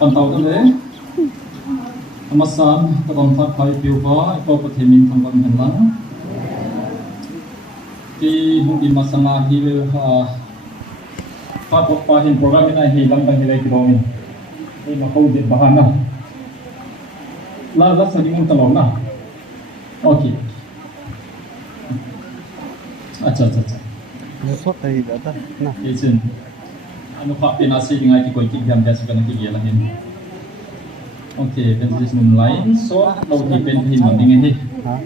còn tàu cái đấy mà sáng các bạn phát khai phiếu có có thể mình tham quan hình lắm thì hôm đi mà sáng thì phát bốc qua hình program này thì làm bằng cái đó mình thì mà câu chuyện bahan nào là sẽ đi muốn tao nào ok अच्छा Suốt thì đã ta nè Jason ano pa pinasi ngay ti koy tigam da sa kanang tigela hin okay then this line so đâu thì bên hin mà đi nghe hả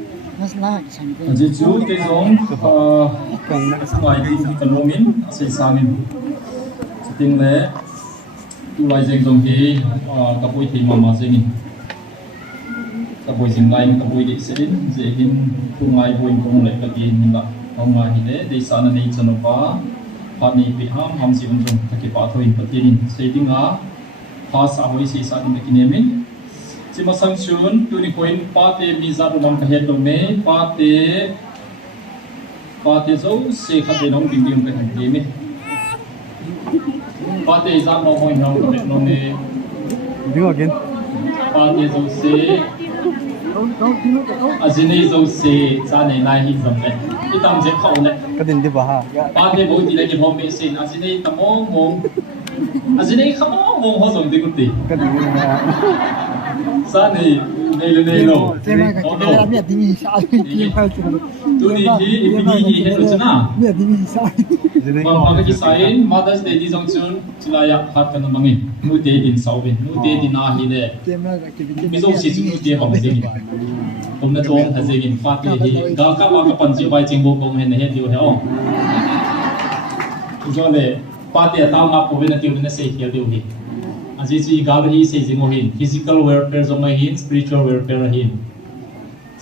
ji chu te zong ngoài đi kan lomin asai samin ting le tu lai jeng zong hi kapui thi ma ma jeng kapui jing line kapui di sin je hin tu ngai boin kong le ka gi hin la kong ngai hi de de sana nei chanova pani piham ham si unjung taki pa thoin patinin seidinga ha sa hoi si sa din kinemin chima sang chun tu ni coin pate miza rum ka het me pate zo se khate nong ding ding ka han me pate za mo mo nong ka no ne đứng again pate zo se azine zo se za ne nai hi zam le itam je khau le cái đình đi vào ha pate bo di le ki hom me sin azine tamo mong azine khamo mong ho zong de kutti cái đình đi vào sa ni nei le nei lo thế mà cái cái là biết đi sao thì phải chứ tu ni hi he lo chana biết đi sao ma ma ki sai Mother's Day di jong chun chulaya khat kan mangi nu te din saubin nu te din a hi le thế mà cái mi zo si chu nu te hom de ni tom na chong ha jegin fa te hi ga ka ma ka pan chi bai ching bo kong hen he tiu he ong jo le pa te ta ma po ven tiu na se hi tiu hi aji chi gal hi se jing hin physical welfare zo mai hin spiritual welfare hin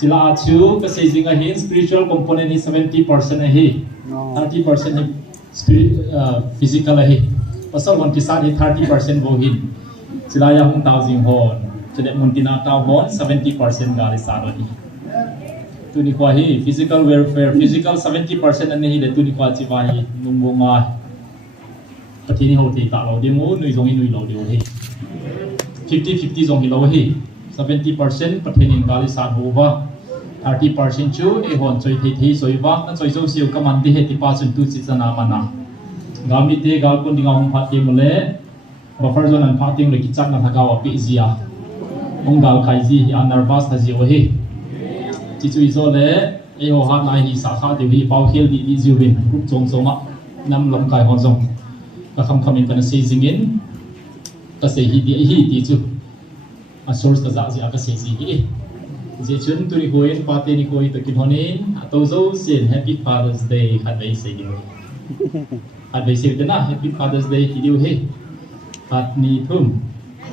chila chu ka se jing hin spiritual component hi 70% hi 30% hi physical hi pasal wan pisat hi 30% bo hin chila ya hung tau jing hon chede muntina tau hon 70% ga ri sa ro hi tu ni kwa hi physical welfare physical 70% ani hi le tu ni kwa chi ba hi nung bo nga patini ho ti ta lo de mo nui zong nui lo de hi 50-50 zong hi lo hi 70% patini gali sa ho wa 30% chu e hon choi thei soi wa na choi so siu ka man di he ti pa chun tu chi chana mana gami te gal kun dinga hong phat te mole buffer zone an phating le ki chak na thaka wa pi zia ong gal khai ji ya nervous ha ji wa hi chi chui zo le e ho ha nai hi sa kha de hi pau khel di ji win group chong chong ma nam lom kai hon zong ka kham khamin kan se jingin ka se hi di chu a source ka za ji a ka se ji hi je chun tu ni koin pate ni koi to kin honin to zo sin happy father's day khat vai se di khat vai se na happy father's day ki diu he khat ni thum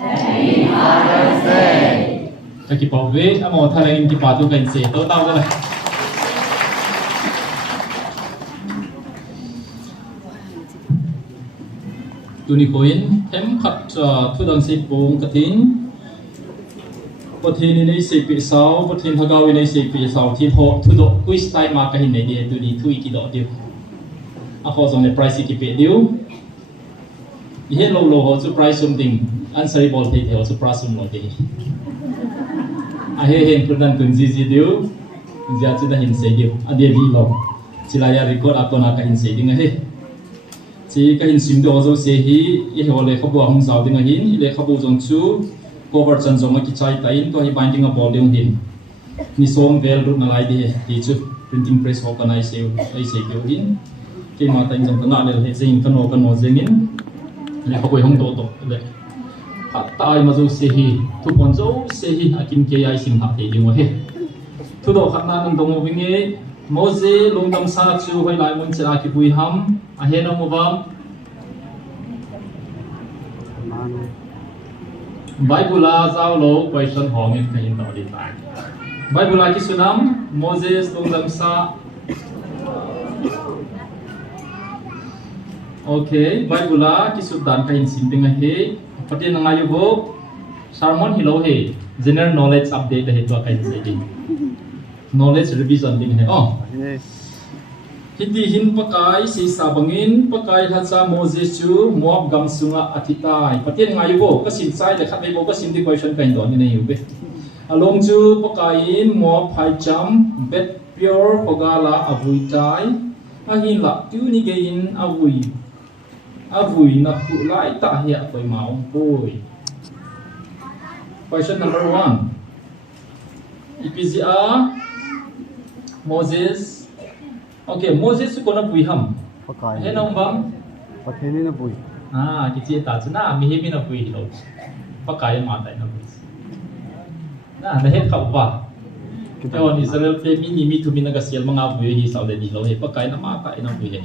happy father's day ka ki pau ve amo thaleng ki pa tu kan se to tau da tu ni koin hem khat thu dang se pong katin pathin nei se pi sau pathin hagawi nei se pi sau thi ho thu do quiz time ma ka hin nei de tu ni thui ki do tiu a kho zong le price ki pe diu he lo ho chu price something answer bol thei theo chu price lo de a he hen prudan kun ji diu ja chu da hin se diu a de bi lo chila ya record akona ka hin se ding he chi ka hin sim do zo se hi e ho le khabu hong zau ding hin le khabu zong chu cover chan zong ki chai ta in to hi binding a volume hin ni som vel ru na lai di hi chu printing press organize se ai se bio hin ke ma ta jong ta na le he jing kan no jengin le khabu hong do do le ta ai ma zo se hi thu pon zo se hi akin ke ai sim ha te ding he thu do khat na nang dong mo winge moze lungdam sa chu hoi lai mun chira ki bui ham a he no mo bam Bible zao lo question hong in kain do di ta Bible ki sunam Moses lungdam sa okay Bible ki sudan kain simping he pati na ngayo bo sermon hilo he general knowledge update he to kain se di knowledge revision ding he oh Hindi hin pakai si sabangin pakai hatsa Moses chu Moab gam sunga atitai patien ngai bo ka sin sai le khat bo ka sin di question kain don ni ube along chu pakain Moab phai cham bet pure hogala avui tai ahin la tu ni gein avui na pu lai ta hia koi mau poi. Question number 1. Ipizia Moses. Okay, Moses ko na puiham. Pakai. He nong bang? Pakai ni na bui. Kici ta chuna mi he mi na pui lo. Pakai ma tai na pui. Na he khap ba. Kaya ni Israel te mi ni mi tu mi na ga sial mga pui hi sau de di lo he pakai na ma tai na pui he.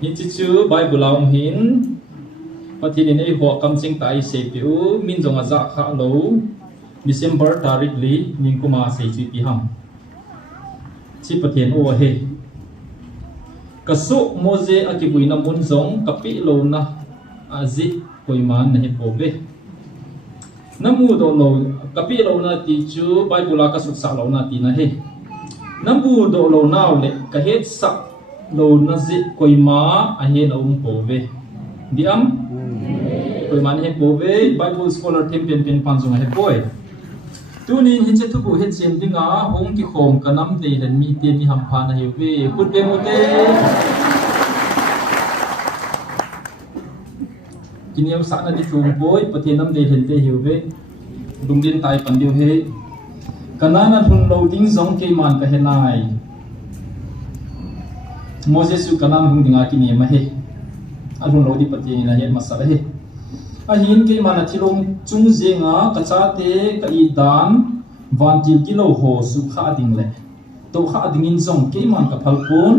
Ni chi chu Bible laung hin. Pathin ni ho kam sing tai se piu min jong a za kha lo. December tarik li ning kuma se chi pi ham. Chi pathian o he kasu Moses akibui na mun zong kapi lo na azi koiman na he pobe namu do lo kapi lo na ti chu Bible ka suk sa lo na ti na he namu do lo na le ka het sa lo na zi koima a he lo pobe diam koiman he pobe Bible scholar champion pin panjung he boy tu ni hin che thu bu het chen dinga hong ki khom kanam te den mi te mi ham pha na hiwe kut be mo te kiniam sa na di thum boy pathenam de hen te hiwe dung din tai pan diu he kanana thun lo ding zong ke man ka henai Moses su kanam hung dinga kiniam he alun lo di pathen na het masara he ahin ke mana thilong chung zenga kacha te ka I dan vantil kilo ho su kha ding le to kha ding in zong ke man ka phalpun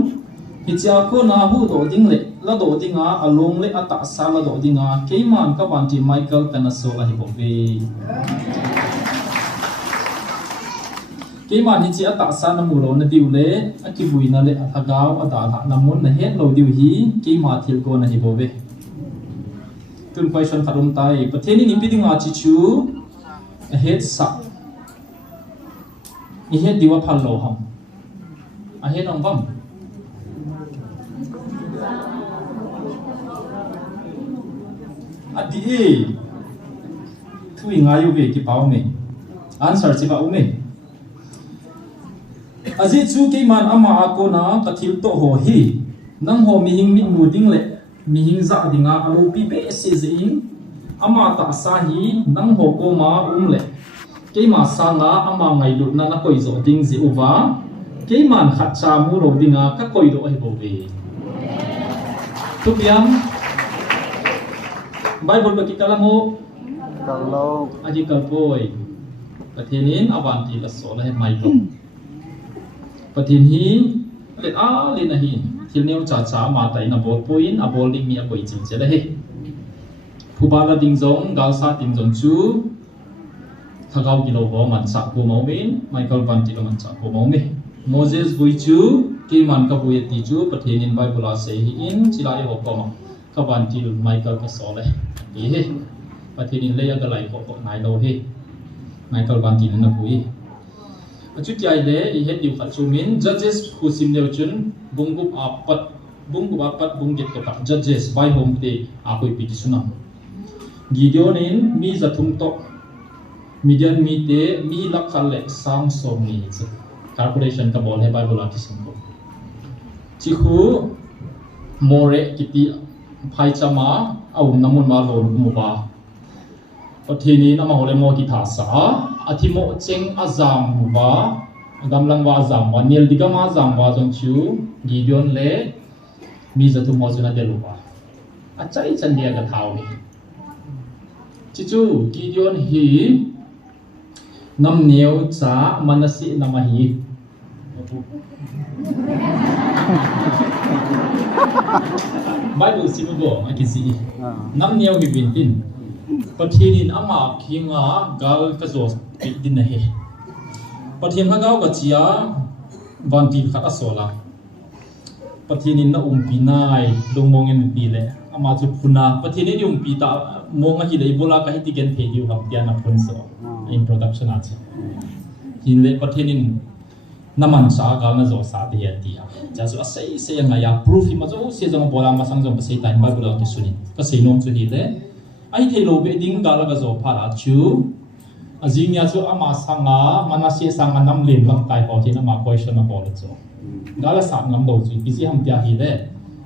hicha ko na hu do ding le la do dinga along le ata sa la do dinga ke man ka vantil Michael kana so la hi bo ve ke man hi chi ata sa na mu lo na diu le akibui na le athagaw ada la namun na het lo diu hi ke ma thil ko na hi bo ve tun question kharum tai patheni ni pidinga chi chu a head sa ni head diwa phal lo ham a head ong bam adi e thui nga yu be ki pau me answer chi ba u me aji chu ke man ama ko na kathil to ho hi nang ho mi hing mi mu ding le mi hing za dinga alo pi be se zin ama ta sa hi nang ho ko ma le ke ma sa nga ama ngai lut na na koi zo ding zi uwa ke man khat cha mu ro dinga ka koi do ai bo be tu piam Bible ba ki kala mo Kalau aji kal poi pathenin avanti la so la he mai lo pathin hi le a le na hi thil neu cha cha ma tai na bol point a bol ding mi a koi ching che la he phubala ding zong gal sa ting zong chu thagaw ki lo bo man sa ko mo min Michael van ti lo man sa ko mo me Moses vui chu ke man ka vui ti chu pathin in Bible a se hi in chila e ho ko ma ka van ti Michael ka so le ti he pathin in le ya ga lai ko ko nai lo he Michael van ti na vui achu ti ai le I het diu khat chu min judges khu sim neu chun bungup apat bungget to ka judges by home te a koi pi ti sunam Gideon in mi zathum to Midian mi te mi lakhal le sang som ni calculation ka bol he Bible a ti sum ko chi khu more kiti phai chama au namun ma lo mu ba pathini nama hole mo ki tha sa athimo cheng azam mu ba gamlang wa azam wa nil digama azam wa jong chu Gideon le mi zathum mo chuna delu ba achai chan dia ka thau ni chichu Gideon hi nam neu cha manasi namahi Bible simugo akisi nam neu hi bintin pathinin ama khinga gal ka zo din na he pathin hagaw ka chia vanti khat asola pathinin na pinai dongmongin pile ama chu phuna pathinin pita monga hi dei bola ka hi tigen thediu ham pian na phun so introduction ache hinle pathinin naman sa gal na zo sa dia dia ja zo sei sei nga ya proof ma zo se zo bola ma sang zo ba sei time ba bula ki suni ka sei nom chu hi le ai thei lo be ding gal ga zo phara chu azing ya chu ama sanga mana se sanga nam lim lam kai ko tin ama question na ko le zo gal sa ngam do chu ki si ham tia hi le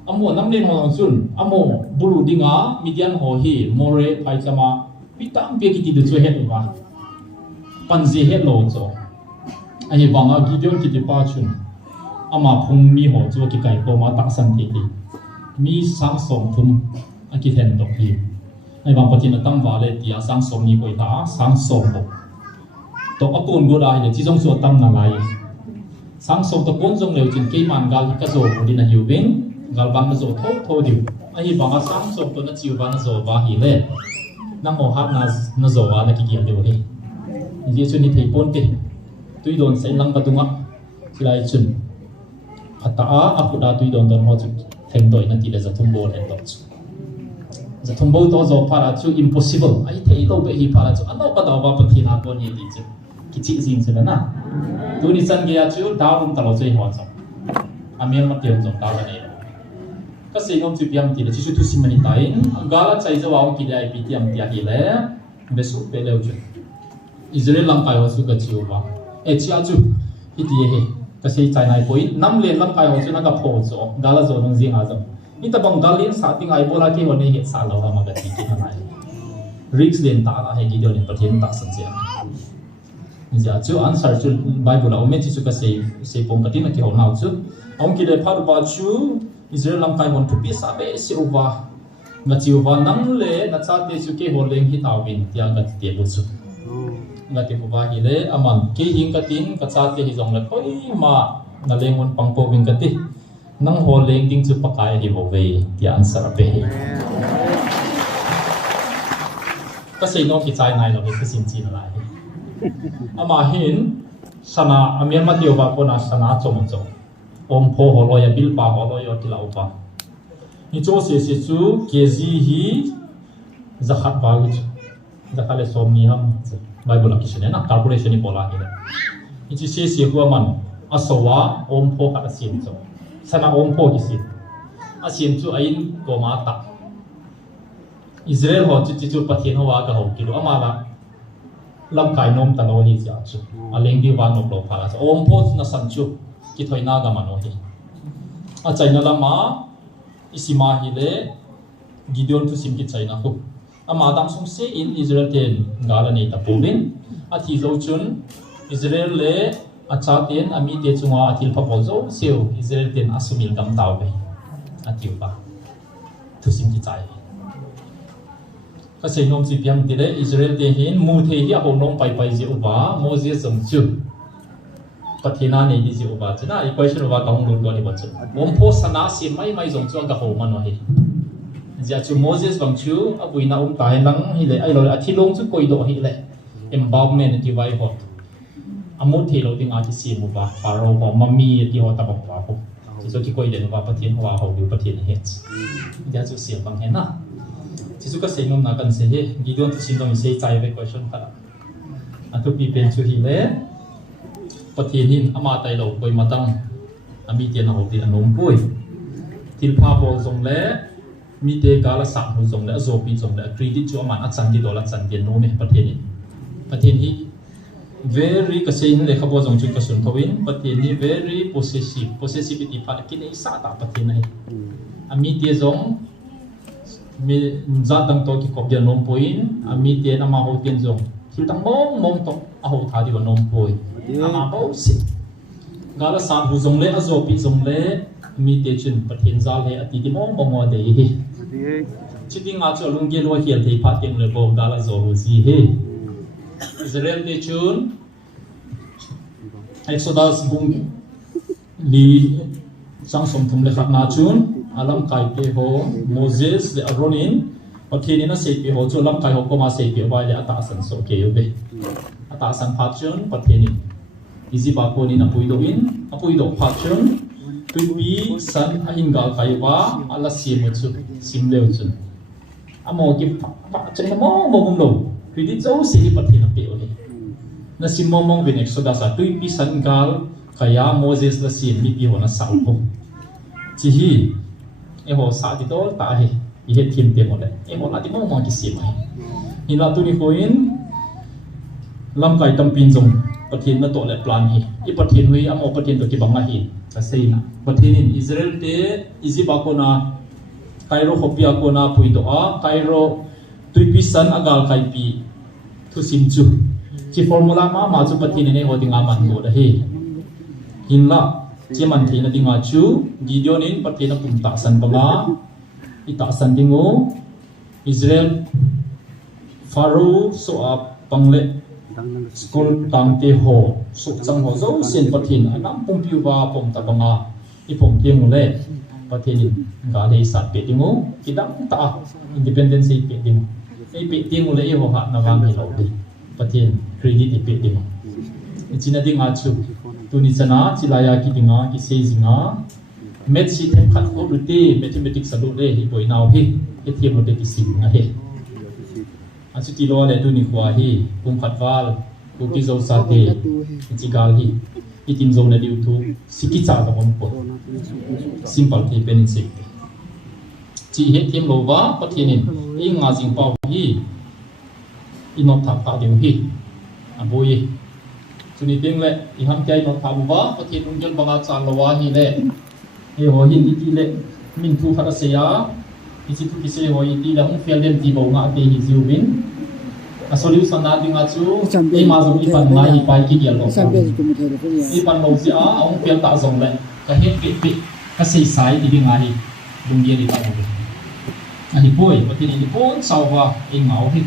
amo nam len ho chun amo bulu dinga median ho hi more pai chama pitang pe ki ti du chu het wa panji het lo zo ai wanga gideon ki ti pa chun ama phung mi ho chu ki kai ko ma ta san ti ti mi sang som thum a ki then dok hi ai wang patin tam wa le ti a sang som ni koi ta sang som bo to a kun go dai le chi jong su tam na lai sang som to kon jong le chin ke man gal ka zo bo din a hiu wing gal bang na zo tho tho di ai wanga sang som to na chiu ba na zo ba hi le nang ho hat na zo wa na ki ki de hi ji chu ni thei pon te tui don sai lang patunga silai chun phata a khuda tui don ho chu theng doi na ti le za thumbo hen dok chu za thumbo to zo para chu impossible ai thei lo be hi para chu ano pa daw ba pathi na ko ni ti chu ki chi sing chu na tu ni san ge ya chu da bum ta lo chei ho chu amian ma tiang jong ta la nei ka sei nom chu piam ti le chu tu sim mani tai gala chai za wa ki dai pi tiam tia hi le be su pe le chu Israel lang kai ho chu ka chiu ba chia chu iti he ka sei chai nai poi nam le lam kai ho chu na ka pho cho gala zo nong jing a zo ni ta bang galin sa ting ai bola ke hone he sa lo ma ga ti ki na nai risk len ta la he gi do len pathian ta san sia ni ja chu answer chu bible la omen chi chu ka sei pom ka ti na ki ho nau chu ong ki de pha ba chu Israel lam kai hon thu pi sa be si uwa nga chi uwa nang le na cha te chu ke ho leng hi ta win tia ga ti bu chu ngati buba hi le aman ke hing katin ka cha te hi jong le koi ma na lengon pangpo wing kati nang ho leng ding chu pakai hi bo ve ti answer pe hi ka sei no ki chai nai lo ki sin chi na lai ama hin sana amian ma tiu ba ko na sana chom chom om pho ho lo ya bil pa ho lo yo ti lau pa ni cho se chu kg hi zakhat ba chu zakhale som ni ham Bible la kisene na calculation ni bola ni ichi se ko man asowa om pho ka asin cho sana om pho ki sin asin chu ain ko ma ta Israel ho chu pathin ho wa ka ho ki lo amala lam kai nom ta lo hi cha chu aleng di wa nom lo phala om pho na san chu ki thoi na ga mano hi a chaina lama isima hi le gideon tu sim ki chaina hu ama dang sum se in Israel ten ngala nei ta pulin a thi zo chun Israel le a cha ten ami te chunga athil pha pol zo seu Israel ten asumil kam taw be atiu ba tu sim ki chai ka sei nom chi piam ti le Israel te hin mu the hi a ho nom pai pai je uba Moses som chu pathina nei di je uba chana equation uba ka hong lu ni ba chu om pho sana sim mai zong chu ga ho man no hi ja chu Moses bang chu abuina tai nang hi le ai lo athilong chu koi do hi le embodiment ti vai ho amut thi lo ding a ti si mu ba pharaoh ho mami ti ho ta ba wa ho chi so ki koi le ba pathin wa ho bi pathin he ja chu siam bang he na chi chu ka sei nom na kan se he gideon tu sin dong sei chai ve question ka atu pi pen chu hi le pathin hin ama tai lo koi matang ami ti na ho ti anom pui til pha bol zong le mi te gala sak mu zong le zo pi zong le credit chu man a chan di dola chan ti no me pathin hi very ka sei le khabo zong chu ka sun thawin pathin hi very possessivity pa ki nei sa ta pathin nei ami te zong mi za dang to ki kopya nom poin ami te na ma ho ten zong thil tang mom to a ho tha di wa nom poi ama bo si gala sak mu zong le a zo pi zong le mi te chun pathin zal he ati di mom mo de hi chiti nga chu lung ge lo hial thei pha teng le bo gala zo hu ji he Israel te chun Exodus bung li sang som thum le khat na chun alam kai te ho Moses le Aaronin pathin ina se pe ho chu lam kai ho ko ma se pe ba le ata san so ke yo be ata san pha chun pathin izi ba ko ni na pui do in apui do pha chun tui san a hingal kai wa ala sim chu sim leu chun amo ki pa chen mo lo credit zo si pathin a pe o ni na sim mo mong vin Exodus a tui pi san gal kaya Moses la sin mi pi hona sau ko chi hi e ho sa ti to ta he i he thim te mo le e ho la ti mo mo ki sim ai in la tu ni hoin lam kai tam pin jong pathin na to le plan hi i pathin hui amo pathin to ki banga hi ka sei na pathin in Israel te Egypt ko na Cairo hopia ko na pui do a Cairo tuipi san agal kai pi thu sim chu chi formula ma chu pathin ne ho dinga man go da hi hin la che man thi na dinga chu Gideon in pathin na pum ta san banga i ta san dingo Israel Pharaoh so a pangle school tang te ho su chang ho zo sen pathin anam pum piu ba pom ta banga i pom te mu le pathin ga le sat pe dingo kidang ta independence pe dingo ei pe dingo le e ho ha na wang ni lo de pathin credit pe dingo china dinga chu tu ni chana chilaya ki dinga ki se jinga math si them khat ho rute mathematics salu le hi poi naw hi e thiam lo te ki sim nga he asu ti lo le tu ni khwa hi kum khat wal ku ki zo sa te chi gal hi itin zo na diu thu siki cha da mon po simple thi pen sik chi he thiam lo wa pathin in i nga jing pau hi i nok tha pa ding hi a boi chuni teng le i ham kai nok tha wa pathin ung jol banga chan lo wa hi le e ho hin i ti le min thu khat se ya i chi thu ki se ho i ti la hung fel dem ti bo nga te hi ziu bin a solution na dinga chu e ma zo i pan mai hi pai ki gel lo i pan lo si a ong fel ta zong le ka het pi pi ka sei sai ti dinga hi dung ye ni ta mo a hi poi pathin ni pon sau wa e ngau hi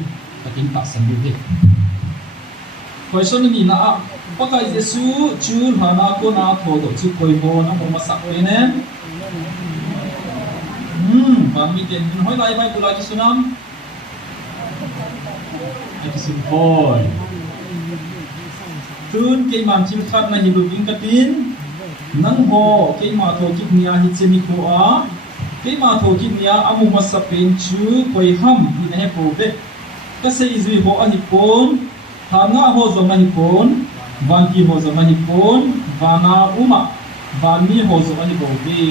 pathin ta san du hi question ni na a pakai jesu chu hana ko na tho do chu koi bo na mo ma sak le ne bang mi ten hoi lai bai pula ki sunam ki sun hoi tun ke man chim khat na hi lu ving katin nang ho ke ma tho ki nia hi chemi ko a ke ma tho ki nia amu ma sa pen chu koi ham in he po ve ka sei zui ho a hi pon thanga ho zo na hi pon van ki ho zo na hi pon vana uma van mi ho zo na hi po ve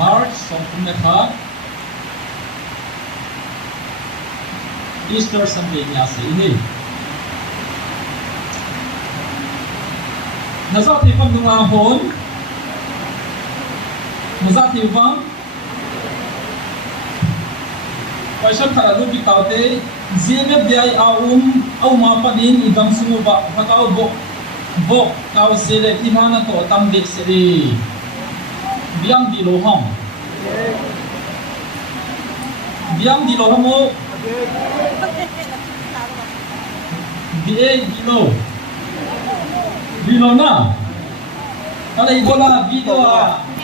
March song kumne kha Easter Sunday nya se ni naza thi pam nunga hon naza thi wang question khara du bi taute zeme biai au ma panin idam sungu ba hakau bo kau sele imana to tam de sele biang di lohong mo bilo na kala ibola video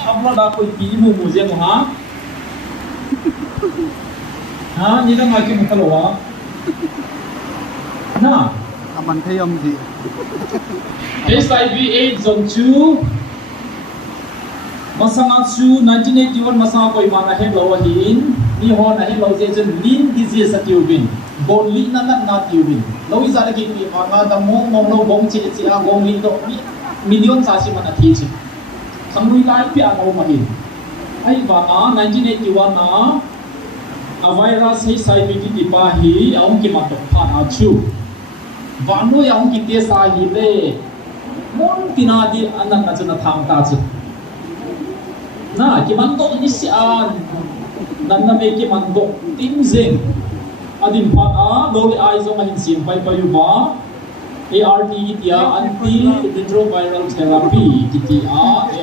upload ako iti mo je mo ha ni na ma ki mo kalowa na aman thayam di SIV 8 zone 2 masanga chu 1981 masanga koi mana he lo hin ni ho na he lo je chen lin disease atiubin gon li na na tiubin lo iza la ki pi ma da mo lo bong chi chi a gong li do million sa si mana thi chi samrui lai pi a no ma hin ai ba na 1981 na a virus he sai pi ti pa hi aung ki ma to pha na chu van no ya aung ki te sa hi le mon tina di anak na chuna tham ta chi na ki man to ni si an nan na me ki man to tim zeng adin pa a lo ai zo ma hin sim pai pa yu ba ART tia anti retroviral therapy ti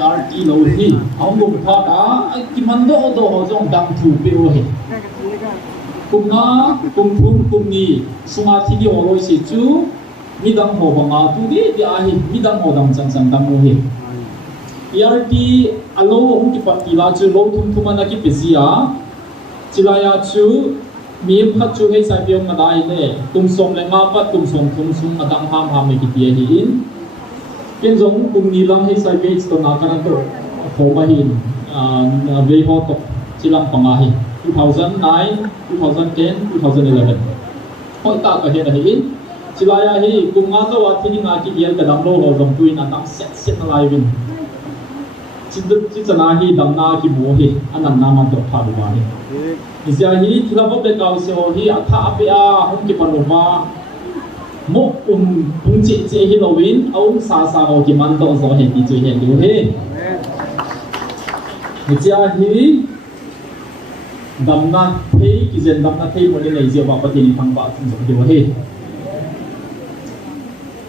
ART lo hi ong lu pa da ki man do ho jong dang thu pe o he kum ni sunga thi di oroi si chu mi dang ho ba nga tu di a hi mi dang ho dang chang dang o he ART alo hung ki patila chu lo thum na ki pizia chilaya chu mi phat chu he sai biom na dai le tum som le nga pat tum som thum sum adang ham me ki tia hi in ken jong kum ni lang he sai page to na kana to ho ma hin ve ho to chilang panga hi 2009 2010 2011 hoi ta ka he na hi in chilaya hi kunga ka wa thini nga ki yel ka dam lo ho dong tuin atang set na lai win chi chana hi dam na ki bo hi anan na ma do pha du ba hi izia hi thila bo be kaw se ho hi atha pe a hom ki panova mo pung chi hi lo win au sa ho ki man do zo he ti chu he du he izia hi dam na thei ki zen dam na thei mo ni nei zia ba pa tin phang ba zo du he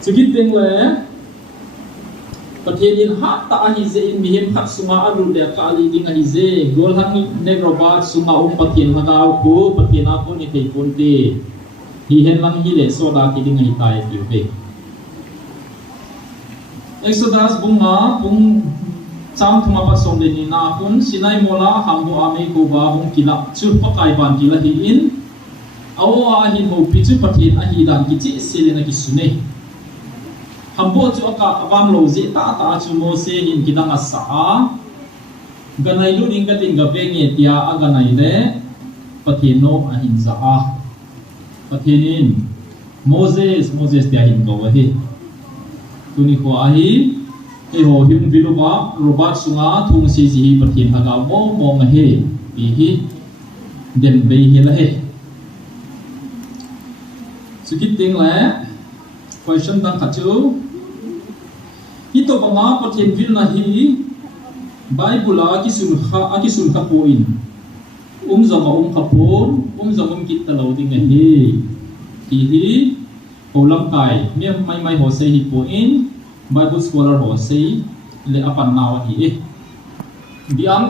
Sugit ding le pathenin hat ta hi ze in mihim khat sunga alu le ka ali ding hi ze gol hang negrobat sunga pathin hanga ku pathina ko ni thei pun ti hi hen lang hi le so da ki ding hi tai ti be Exodus bunga bung chang thuma pa som le ni na pun sinai mola hambo ame ko ba bung kila chu pakai ban kila hi in awa hi ho pi chu pathin a hi dan ki chi selena ki sunei hambo chu aka awam lo ji ta chu mo se hin kidang asa ganai lu ding ka tin ga bengi tia aganai le pathino a hin za a pathinin Moses tia hin go wa hi tuni ko a hi e ho him viluwa robot sunga thung si ji pathin haga mo nga he pi hi dem be hi la he sukit ting la question dang khachu ito banga pathin vil na hi Bible a ki sun kha poin zama kapon zama kit talo ding hi ki hi holam kai mem mai ho se hi poin Bible scholar ho se le apan naw hi diam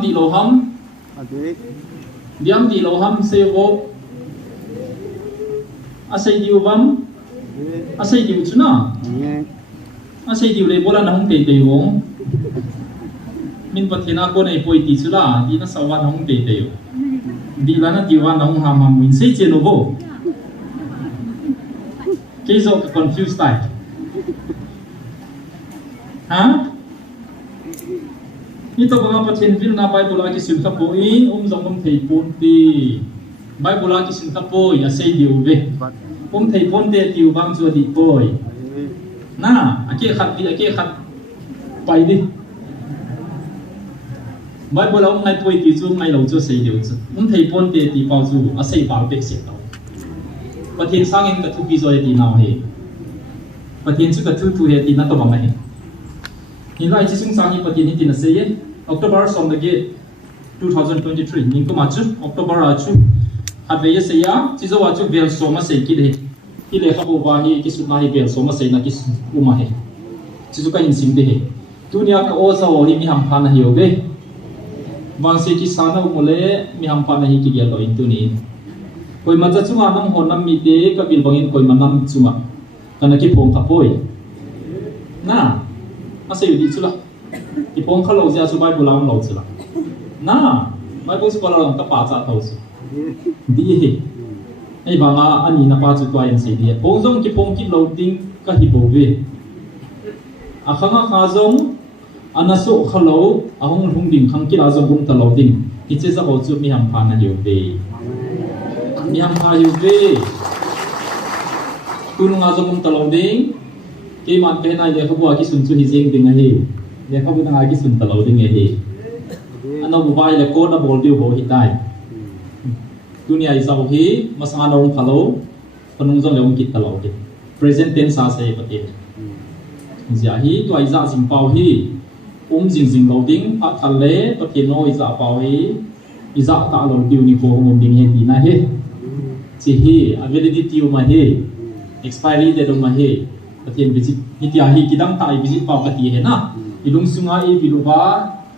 di loham se wo asai diubam asai diu chuna asai diu le bola na hong te wong min pathina ko nei poi ti chula di na sawan hong te di la na diwa na hong ham min sei che no bo ke zo ka confused tai ha ni to banga pathin vil na Bible a ki sim ka po in zong thei pon ti Bible a ki sim ka po ya sei diu ve thei pon te tiu bang chu di poi na ake khat pai đi Bible ông ngay poi ti chu ngay lo chu sei diu chu thei pon te ti pau chu a sei pau te se to pathin sang in ka thu pi zo ti naw he pathin chu ka thu he ti na to bang he in lai chi sung sang hi pathin hi ti na sei October som the gate 2023 ning ko ma chu October a chu hat ve se ya chi zo wa chu bel so ma sei ki de ki le khabu ba hi ki su na hi bel so ma sei na ki uma he chi chu ka in sim de he tu nia ka o sa o hi mi ham pha na hi o be bang se ki sa na mo le mi ham pha na hi ki gel lo in tu ni koi ma cha chu nga nang hon nam mi te ka bil bangin koi ma nam chu ma kana ki phong ka poi na a se yu di chu la ki phong kha lo ja chu bai bulam lo chu la na bai bo scholar ka pa cha tho chu di he ai banga ani na pa chu to in se di phong jong ki phong ki lo ding ka hi bo ve a khanga kha jong anaso khalo ahong hung ding khang ki la jong bum ta lo ding ki che za ho chu mi ham pha na yu ve mi ham pha yu ve tu nga jong bum ta lo ding ke man ke na le khabu ki sun chu hi jeng ding a hi le khabu na ki sun ta lo ding e hi ano bu bai le ko na bol diu bo hi tai dunia isau hi masanga dong khalo panung jong leong kit ta lo ding present tense sa se patin zia hi to ai za sim pau hi jing loading a thale patino iza pau hi iza ta lo diu ni ko ngom ding he ti na he chi hi validity ma he expiry date ma he patin visit hitia hi kidang ta i visit pau ka ti he na ilung sunga i biluwa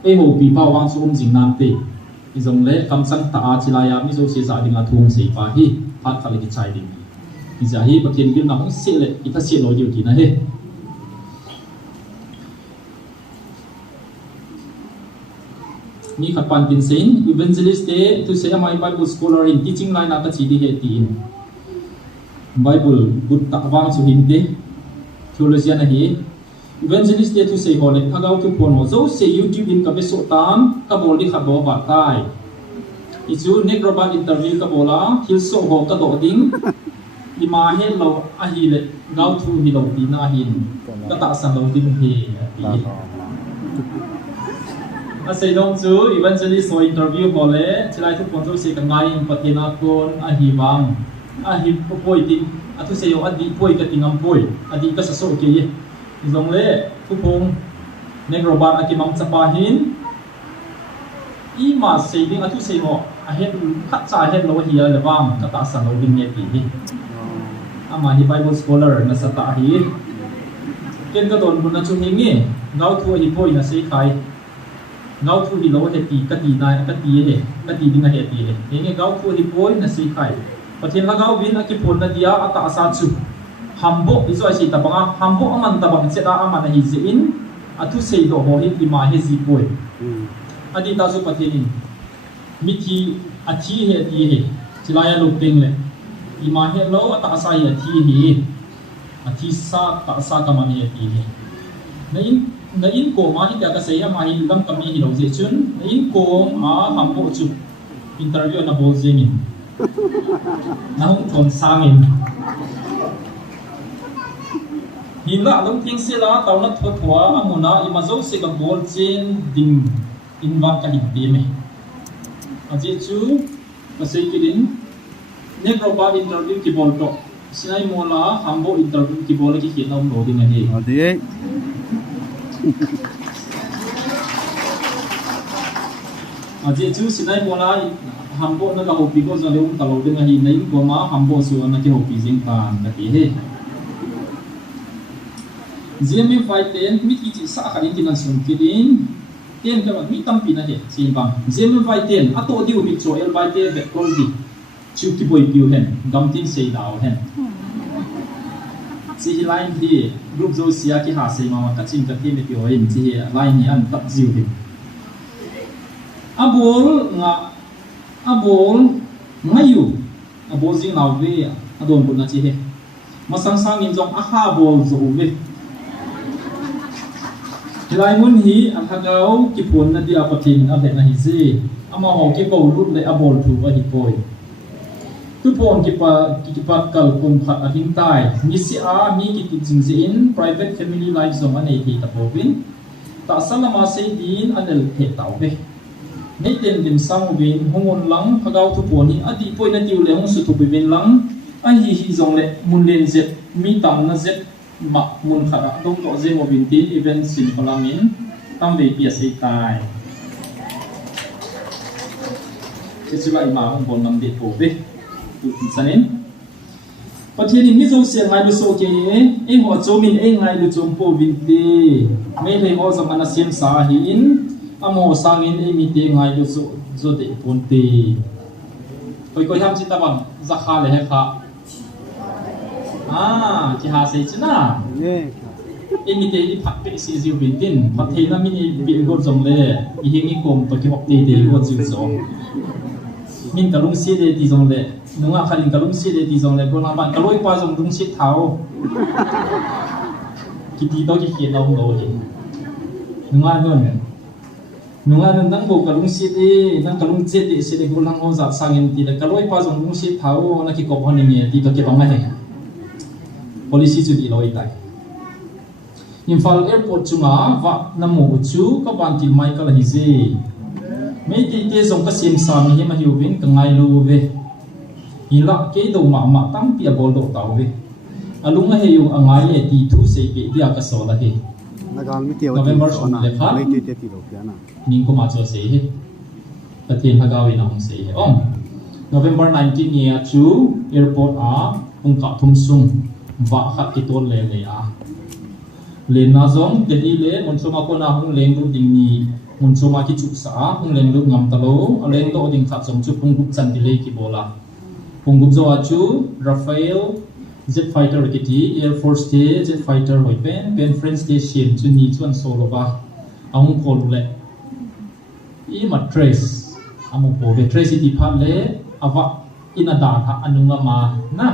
e ho pi pau wang su jing nam te izong le kam sang ta a chilaya mi zo se za ding a thung sei pa hi hat khali ki chai ding iza hi patin bil na hong se le ita se lo diu ti na he mi khat pan tin sein evangelist te to say my Bible scholar in teaching line aka chi di he ti in Bible good ta wang chu hin te theology na hi evangelist te to say hole thagau tu phone ho zo se YouTube in ka be so tam ka bol di kha bo ba tai ichu negrobat interview ka bola hil so ho ka do ding ima he lo a hi le gau thu hi lo ti na hin ka ta san lo ding hi ti a sei dong chu evangelist so interview bole chilai thu kon chu se ka ngai pathena kon a hi wang a hi poi ti a thu se yo a di poi ka tingam poi a di ka sa so ke ye zong le thu pong negroban a ki mam chapa hin i ma sei ding a thu se mo a het khat cha het lo hi le wang ka ta san lo ding ne ti hi ama hi bible scholar na sa ta hi ken ka don bun na chu hi nge ngau thu hi poi na sei khai ngau thu hi lo he ti ka ti na ka ti he ka ti ding he ti he nge ngau thu hi poi na sei khai pathin la gau win a ki pon na dia ata asa chu hambo izo ai si ta banga hambo aman ta bang che da aman hi ze in athu sei do ho hi ma he zi poi adi ta su pathin mi thi a thi he ti he chilaya lu ping le ima he lo ata asa hi thi hi a thi sa ta sa ka man he ti he na in ko ma hi ka sei ama hi lam kam hi lo je chun na in ko a hambo chu interview na bol je min na hong thon sang in hila long thing se la taw na thwa amuna imazo se ka bol chen ding inwang ka hi te me aje chu ka sei kidin ne propa interview ki bol to sinai mola hambo interview ki bol ki khin om lo ding he ade aje chu sinai mola hambo na la hopi ko za leum talo ding hi nei ko ma hambo su na ki hopi jing ka ka ti he GMA fight ten mi ki chi sa kha din sun kidin ten ka mi tam pi na he sin bang GMA fight ten ato diu mi cho el bai te ve kol di chu ki boy piu hen dam tin sei dao hen si line hi group zo sia ki ha sei ma ka chin ka ti me piu hin chi line ni an tap jiu hi abol ngayu abol jing naw ve adon bu na chi he masang sang in jong a ha bol zo ve hilai mun hi an hagau ki pon na dia pathin a be na hi se ama ho ki ko lut le abol thu a hi poi tu pon ki pa kal kum khat a hing tai mi si a mi ki ti jing je in private family life zong an ei thi ta povin ta salama se din anel the taw be nei ten dim sang win hongon lang hagau tu pon ni adi poi na tiu le hong su tu bin lang a hi zong le mun len je mi tam na je ma mun khara dong to je mo bin ti event sin palamin tam ve pia sei tai chila ima hong bon nam de po ve tu sanin pathian ni zo se ngai lu so ke e ho chomin e ngai lu chom po bin ti me le ho zamana sem sa hi in amo sangin e mi te ngai lu so zo de pon ti koi ham chi ta bang za kha le he kha ki ha sei china ne imite i phak pe si ziu bin tin pathe na min i bil go jong le i hingi kom to ki hok te te go ziu zo min kalung si de ti jong le nunga khalin kalung si de ti jong le ko na ban kaloi pa jong dung si thao ki ti do ki khien long lo hi nunga non nang bo kalung si de nang kalung che de si de go lang ho za sangin ti le kaloi pa jong dung si thao na ki ko phone ni ti to ki long la he policy chu di loi tai Imphal airport chunga wa namu chu ka ban til mai ka la hi je mei ti te zong ka sim sa mi ma hiu win ka ngai lu ve ila ke do ma tam pia bol do taw ve alunga he yu angai e ti thu se pe dia ka so la he nagal mi teo November on le pha le te ti lo piana ning ko ma cho se he pathin hagawi na hong se he November 19 year chu airport a ung ka thum sung wa khat ki ton le a le na zong te di le mon chuma ko na hung leng ru ding ni mon chuma ki chu sa hung leng ru ngam ta lo leng to ding khat chong chu pung gup chan di le ki bola pung gup zo a chu Rafael jet fighter ki ti air force te jet fighter hoi pen friends te shin chu ni chuan solo ba ahung khol le i ma trace amu po be trace ti phat le awa ina da tha anunga ma na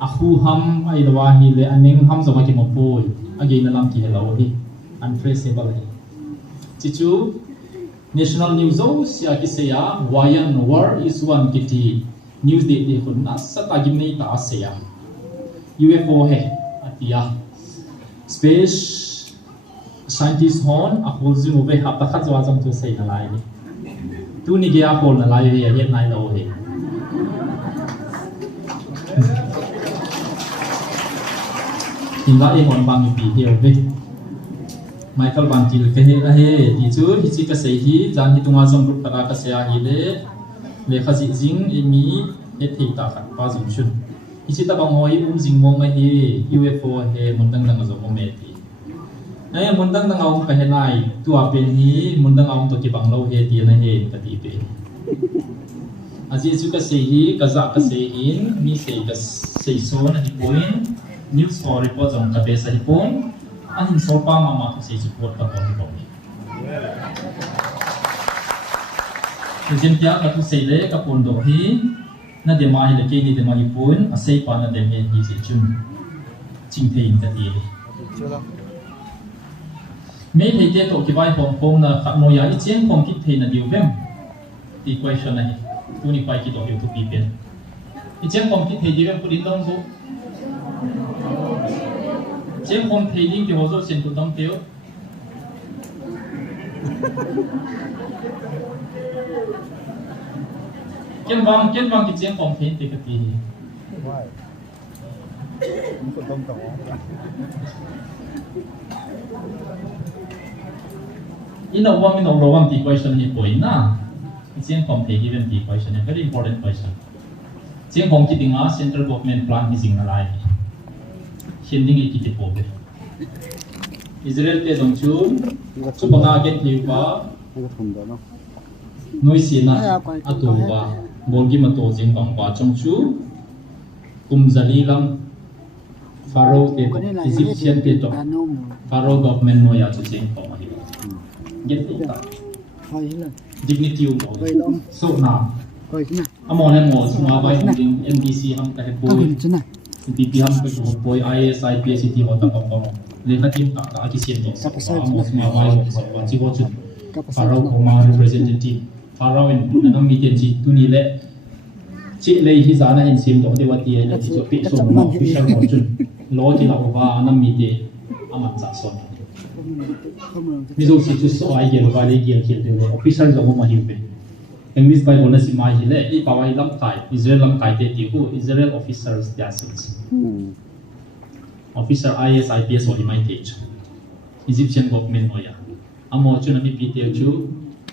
ahu ham ai lawa hi le aning ham zama ki mo poi again alam ki hello hi untraceable hi chichu national news o sia ki seya wayan war is one kiti news de khun na sata gim nei ta seya UFO he atia space scientist hon a hol zimu ve ha pakhat zawa jam tu sei na lai ni tu ni ge a hol na lai he he nai lo he inga e hon bang pi he ve Michael Bantil ke he a he ti chu hi chi ka sei hi jan hi tunga jom group ka se a hi le khazi jing e mi e thei ta khat pa zum chun isi ta bang hoi jing mong ma hi UFO he mundang dang zo mo me ti mundang dang aung ka he nai tu a pen hi mundang aung to ki bang lo he ti na he ta ti pe aji chu ka sei hi ka za ka sei in mi sei ka sei so na hi point news for report jong ka be sa hi point anh số ba mà sẽ support các con của mình. Thì hiện tại các tu xây lệ các con đồ hi, na để mai là cái gì để mai phun, à xây pa na để nghe gì sẽ chung, chính thấy cái gì. Mấy thầy thế tổ cái vai phong là khát nói ý kiến phong kích thầy là điều vem, thì question này, tu ni phải kích tổ điều tu bị biến. Ý kiến phong kích thầy điều vem cũng đông bu. Chiếc không thấy những cái hồ sơ xin tụi tông tiêu kiến vang cái chiếc không thấy thì cái gì in a row the question ni point na chiếc không thấy given the question a very important question chiếc không chỉ tiếng á central government plan hi sing lại hiện đình ý kịch bộ Israel te dòng chú chú bằng ai kiến thiếu quá nuôi xin à atu quá bốn cái mà tổ chức bằng quá trong chú cùng zali lam Pharaoh te Egyptian te to Pharaoh government nuôi à chú chính có mà hiểu kiến thiếu ta dignity của số nào amon em ngồi xuống ngoài bay cùng NBC ham cái bộ BPM ke poi IS IPS ti ho ta kom le ka tim ta ki sien to mo ma mai ho chi ho chu Pharaoh ko ma representative Pharaoh in na mi ten chi tu ni le chi le hi za na in sim to de wa ti na chi so pi so ma official ho chu lo ti la wa na mi te amat sa so mi zo si chu so ai ge lo ba le ge khil de official zo ma hi pe English Bible na si mai hi le I pawai lam kai Israel lam kai te ti hu Israel officers dia sits officer IS IPS oi mai te chu Egyptian government oya amo chu na mi pi te chu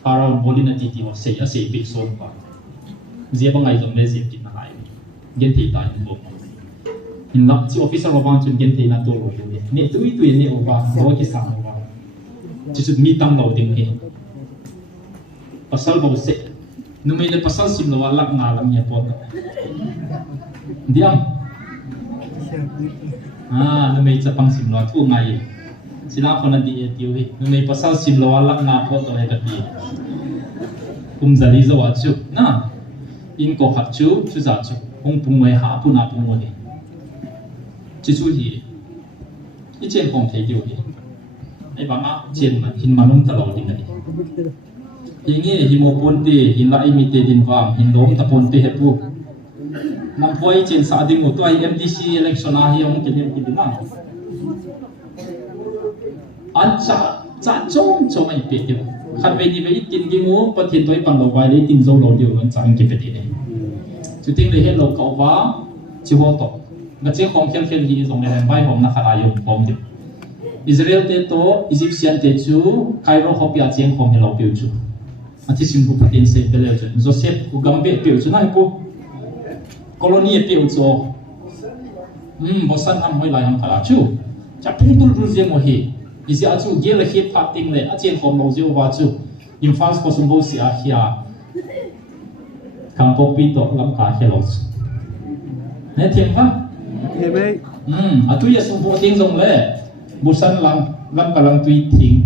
Pharaoh bolina ti ti ho sei a sei pi so pa zia ba ngai jom le zia ti na lai gen ti ta in bo in la chi officer lo bang chu gen ti na to lo ne tu ne o ba lo ki sang ba chu mi tang lo ding he pasal ba se numai le pasal sim lo alak ngalam ya pot diam numai chapang sim lo thu ngai sila ko na di tiu hi numai pasal sim lo alak nga pot to ka ti kum zali zo wa chu na in ko hak chu za chu hong pung mai ha pu na pu mo ni chi chu hi I chen hong thei tiu hi ai ba ma chen ma hin manum ta lo ding ni Hingi himo ponte hinla imite din wam hindom ta ponte hepu nam phoi chen sa ding mo to ai MDC election a hi ong kin kin na an cha chom ai pe ke khan ve ni ve kin gi mu pathin toi pang lo wai le tin zo lo dio ngan chang ke pe ti ne chu ting le he lo ka wa chi ho to na che khom khel khel hi zong le bai hom na khara yom pom ti Israel te to Egyptian te chu Cairo hopia cheng khom he lo pe chu Ati simpu patin se pele chu Joseph ku gambe pe chu nai ku colony pe chu bosan ham hoi lai ham kala chu cha pungtul ru je mo hi isi achu gel he phating le achen khom lo je wa chu infals ko sumbo si a hia kampo pi to lam ka hello ne thiam ba ebe atu ya sumbo ting jong le busan lam kalang tui thing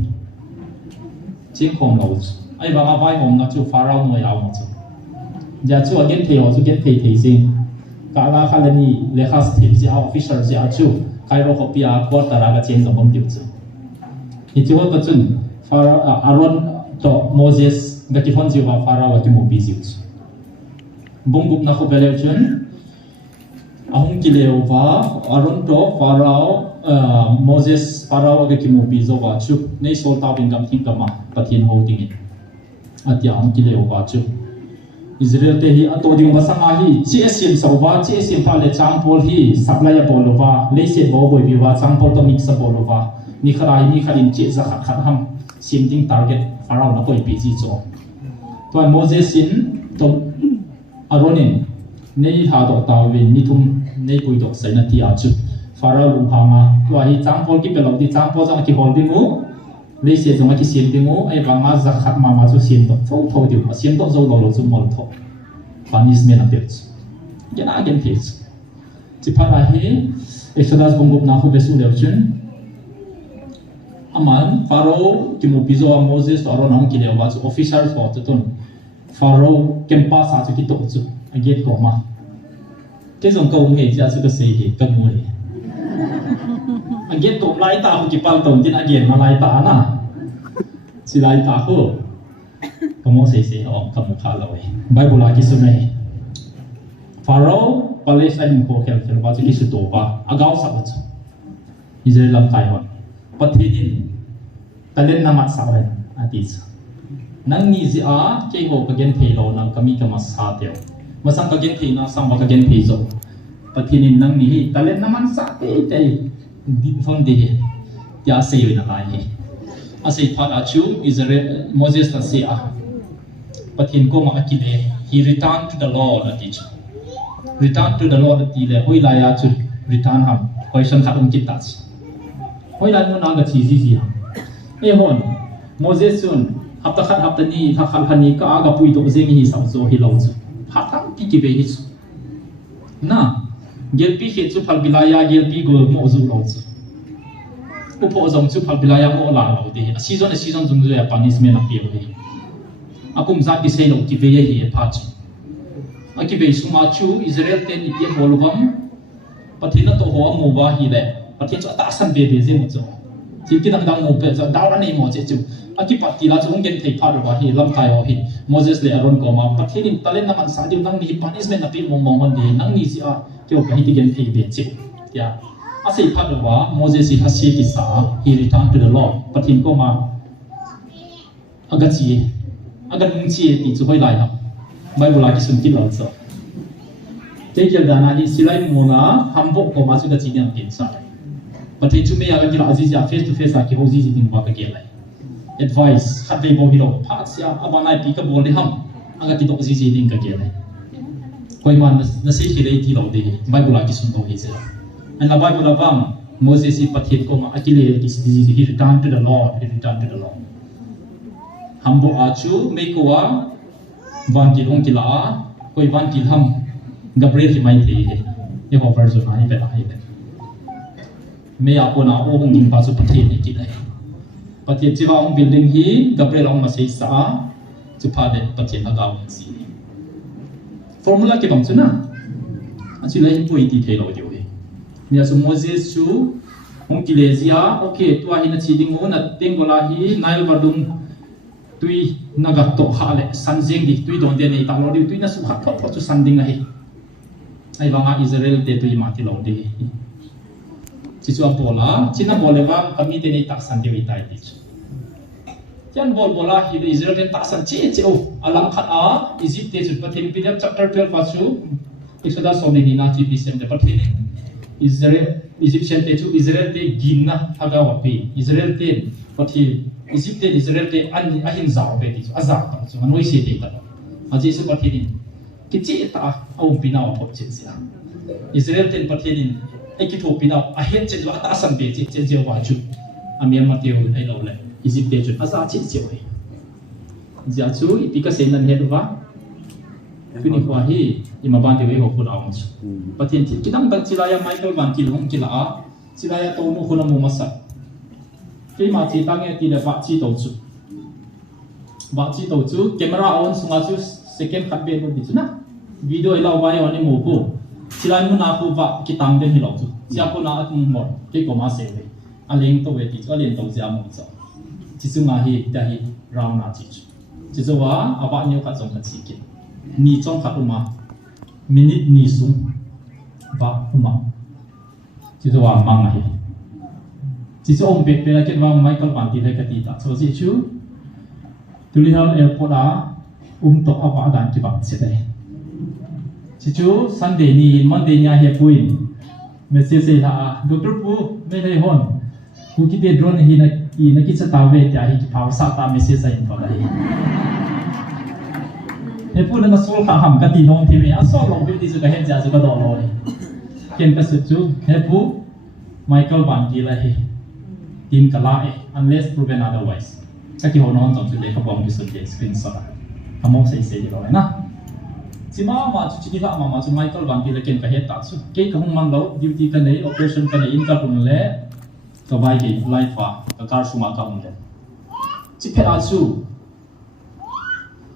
chen khom lo ai ba vai hom na chu Pharaoh noi au chu ja chu again thei ho chu get thei sing ka la khalani le khas thim si officer si a chu Cairo hopia ko tara ga chen zo bom tiu chu hi chu ka chun Pharaoh Aaron to Moses ga ki phon ji wa Pharaoh ki mo busy chu bong gup na ko bele chun ahong kileo wa aron to Pharaoh Moses Pharaoh aga kimu bizo wa chu nei sol ta bin gam thing kama pathin ho ding atia ahong kileo wa chu Israel te hi ato ding basanga hi chi asim sawa chi asim pa le changpol hi sablaya bolova le se bo boi biwa changpol to mix bolova ni kharai ni kharin chi za khat ham sim ding target Pharaoh na koi pi ji cho to Moses in to aronin nei ha do tawin ni thum nei pui dok sai na ti a chu Pharaoh lu hanga to hi changpol ki pelo di changpol jang ki hol dingu le se jong ki sim dingu ai banga za khat ma ma chu sim do tho tho di ma sim do zo lo lo chu mol tho punishment apel gena again this chi phara he Exodus bongup na khu besu leu chun aman Pharaoh ki mu bizo Moses to aron ang ki leu ba chu officer for to ton Pharaoh kempa sa chu ki to chu again ko ma cái dòng câu nghe ra sự cái gì cần mua đi, anh get tụng lại ta không chỉ bằng tụng trên anh mà lại ta na, chỉ lại ta thôi, có mua gì họ cầm một khá lâu, Bible là cái số này, Pharaoh Palestine một cuộc khéo bao nhiêu cái sự tổ ba, agao sắp hết, Israel làm cái họ, bắt thế din, ta lên nằm sao vậy, ati, nang ni gì cái hồ cái gen thề lo nang kami kama sa tiêu. Masang kagen thi na sang kagen thi zo patinin nang ni talen naman sa te din phong de ya sei na lai ni asei phat achu Israel Moses ta se a pathin ko ma akile he returned to the Lord ati return to the Lord ati le hoi la ya chu return ham question khat um kit ta hoi la no na ga chi ji ha e hon Moses sun hapta khat hapta ni tha khal hani ka aga pui to zeng hi sam zo hi lo chu hatang pi ki be hi chu na gel pi he chu phal bilaya gel pi go mo zu lo chu upo zong chu phal bilaya mo la lo de season jung zo ya punishment a pi hi akum za ki sei lo ki be hi pha chu aki be suma chu Israel ten ni pi bolwam pathina to ho mo ba hi le pathin cha ta san be je mo chu chi ki dang mo pe za daw ra nei mo che chu aki pati la chung gen thei pha ro ba hi lam kai ho hi Moses le Aaron ko ma pathin in talen na man sa diu nang ni punishment na pi mo mo man de nang ni si a kyo ka hi ti gen thei be chi ya asei pha ro ba Moses hi hasi ki sa he returned to the Lord pathin ko ma aga nung chi ti chu hoi lai ha Bible la ki sun ki lo so te je da na hi silai mo na hambok ko ma chu da chi nyam kin sa pathin chu me ya ga ki la aziz ya face to face a ki ho ji ding ba ka ge lai advice khat ve bo hi lo pha sia abanai pi ka bol de ham anga ti tok ji ding ka ge lai koi man na sei ki dei ti lo de Bible la ki sun to hi se an la Bible la bam Moses si pathin ko ma akile ki si he returned to the Lord hambo achu me ko wa van ki long ki la koi van ki ham Gabriel hi mai the ye ho version ai be ai be me ya ko na o hong ning pa su pathin ni ki dai pathin chiwa ong building hi Gabriel ong ma sei sa chu pha de pathin aga ong si formula ke bang chuna achi lai pui ti the lo dio he nia su Moses chu ong ki le zia okay tua hi na chi ding o na tengola hi Nile badum tui naga to ha le sanjeng di tui don de nei ta lo di tui na su khat tho chu sanding na hi ai wanga Israel te tui ma ti lo de chi chu bola china bolewa kami te nei tak san de wi tai ti chan bola hi de Israel ten tak san che o alam khat a Egypt te chu pathin pidap chapter 12 pa chu Exodus so ni na chi bisem de pathin Israel Egyptian te chu Israel te ginna aga wa pe Israel te pathin Egypt te Israel te ahin zao pe ti azak ta chu manoi se te ta aji su pathin ki chi ta au pina wa phop che sia Israel ten pathin ki tho pina a het che wa ta san be che je wa chu amiam ma te ai lo le Egypt te chu aza chi che oi ja chu ipika sen nan het wa fini kwa hi imaban de we ho put out pathin ti kidang bal chilaya Michael ban ki long ki la a chilaya to mo khuna mo masa ke ma chi tang e ti le ba chi to chu camera on sunga chu second khat be no di chu na video ila wa ni wani mo ko chilai mu na ku ba ki tang de hi lo chu sia ko na at mo ke ko ma se le a leng to we ti chu a len to ja mo cha chi chu ma hi da hi raw na chi chu wa aba nyu kha chong kha chi ki ni chong kha uma minute ni sum ba uma chỉ cho vào mang này chỉ cho ông biết là cái vào Michael Van Til cái gì ta cho gì chứ Terminal Airport à to apa dan ki bang se dai chỉ chú Sunday ni Monday nya he puin message se ha doctor pu me dai hon ku ki de drone hi na ki cha ta ve ta hi ki phao sa ta message sa in to dai he pu na sol kha ham ka ti nong thi me a so long bi ti su ka hen ja su ka do lo ken ka su chu he pu Michael Van Til la hi tin ka la unless proven otherwise ka ki ho non chong chu le ka bom ki su de screenshot among say rồi na chỉ mà chú chỉ là mà chú Michael Van Til là kiện cái hết tạ chú cái không mang lâu duty cái này operation cái này in cả cùng lẽ cái vai cái life cái car số mà cả cùng lẽ chỉ phải là chú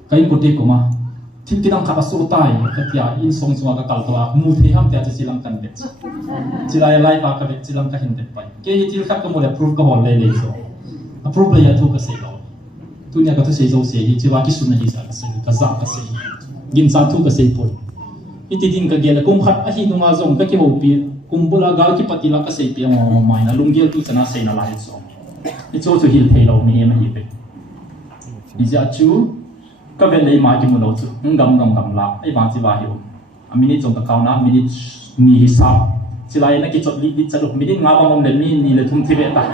cái important của mà thì cái đang khá số tai cái kia in song số cái kalto à mua thì ham thì chỉ làm cần biết chỉ là life cái chỉ làm cái hiện đẹp vậy cái thì khác cái một approve cái hồ lệ lệ rồi approve là thu cái gì rồi tu nya ka thu sei zo se hi chiwa ki sunna hi sa ka za ka se gin sa thu ka se poi iti din ka gela kum khat a hi numa zong ka ki ho pi kum bula gal ki patila ka se pi mo mai na lunggel tu chana se na lai so i cho chu hil thei lo ni ma hi pe i ja chu ka ben nei ma ki mu lo chu ngam la ai ba chi ba hi a minute zong ka kauna minute ni hi sa chilai na ki chot li bi chalu minute nga ba mom le ni le thum thi be ta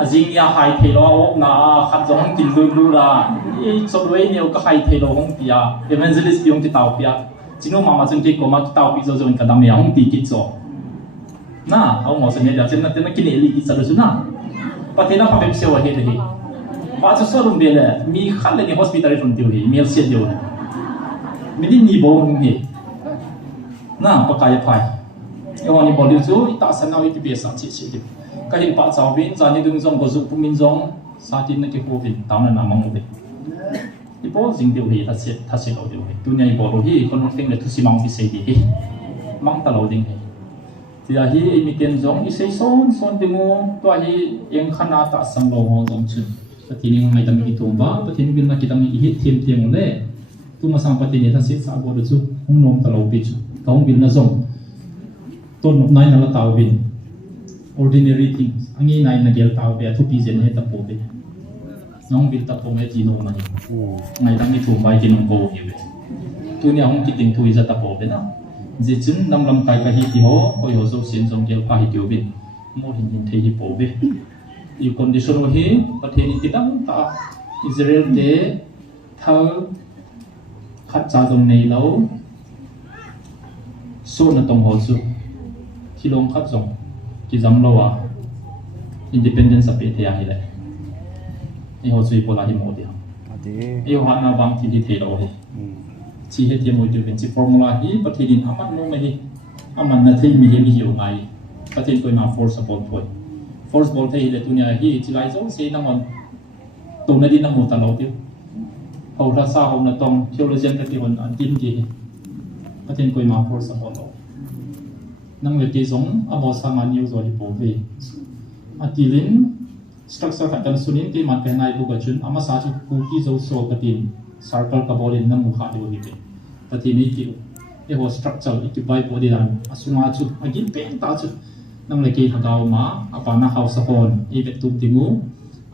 Azing ya hai thei lo na khat zong kin lu la i so loi neu ka hai thei lo hong pia evangelist yong ki tau pia chino mama chung ki koma ki tau pi zo ka dam ya hong ti ki cho na au mo se ne da chen na te na ki ne li ki chalu na pa te na pa pep se wa he de ba cho so lum be le mi khat le ni hospital from tiu hi mel se dio mi din ni bo hong ni na pa kai phai e wa ni bo liu chu ta san na wi ti be sa chi chi cái hình bát giáo viên gia đình dùng có dụng của mình dùng sa tin cái khu vực tao là nằm mong đấy thì bố dính điều gì ta sẽ đầu điều gì tu nhảy bỏ rồi hi con phim là tu sĩ mong cái gì đi mong ta lâu đình thì là hi mình tiền dùng cái xây son tiếng ngô tu hi em khăn ta sang lâu hồ dùng chun cái tiếng ngày tầm cái tuồng ba cái tiếng bên là cái tầm cái hit tiếng lệ tu mà sang cái tiếng ta sẽ sa bỏ được chứ không nom ta lâu bị chứ tao bên là dùng tôn một ngày là tao bên ordinary things angi nai na gel tau be thu pi zen he ta po be nong bil ta po me ji no na ni ngai dang ni thu mai ji nong ko hi be tu ni hong ki ting thu za ta po be na ji chun nam lam kai ka hi ti ho oi ho zo sin jong gel ka hi tiu bin mo hin the hi po be i condition ho hi pa the ni ti dang ta Israel de thal khat cha jong nei lo so na tong ho chu kilong khat jong ki zam lo wa independence a pe thea hi le e ho chui pola hi mo dia e ho na wang ti di the lo hi chi he ti mo tu ben chi formula hi pa thi din aman no me hi aman na thei mi he mi hiu ngai ka tin koi ma force support point force ball thei le tu nya hi chi lai zo se na mon tu na din na mo ta lo ti ho ra sa ho na tong theologian ka ti hon an tin ki ka tin koi ma force support lo năng về cái giống abo sang anh yêu rồi bố về, atilin structure khácกันสุนินที่มันเป็นนายผู้กระชุนอามาสาจุกูที่จะโซ่กระติน circle กระบอกเล่นน้ำมุขเดียวนี่เป็นแต่ทีนี้ที่ไอ้หัว structure อีกใบพอดีนั้นอาสุนาจุอากินเป็นตาจุนั่งเลยกี่หัดเอามาอาปานาเขาสะพอนอีเป็ดตุ้มติงู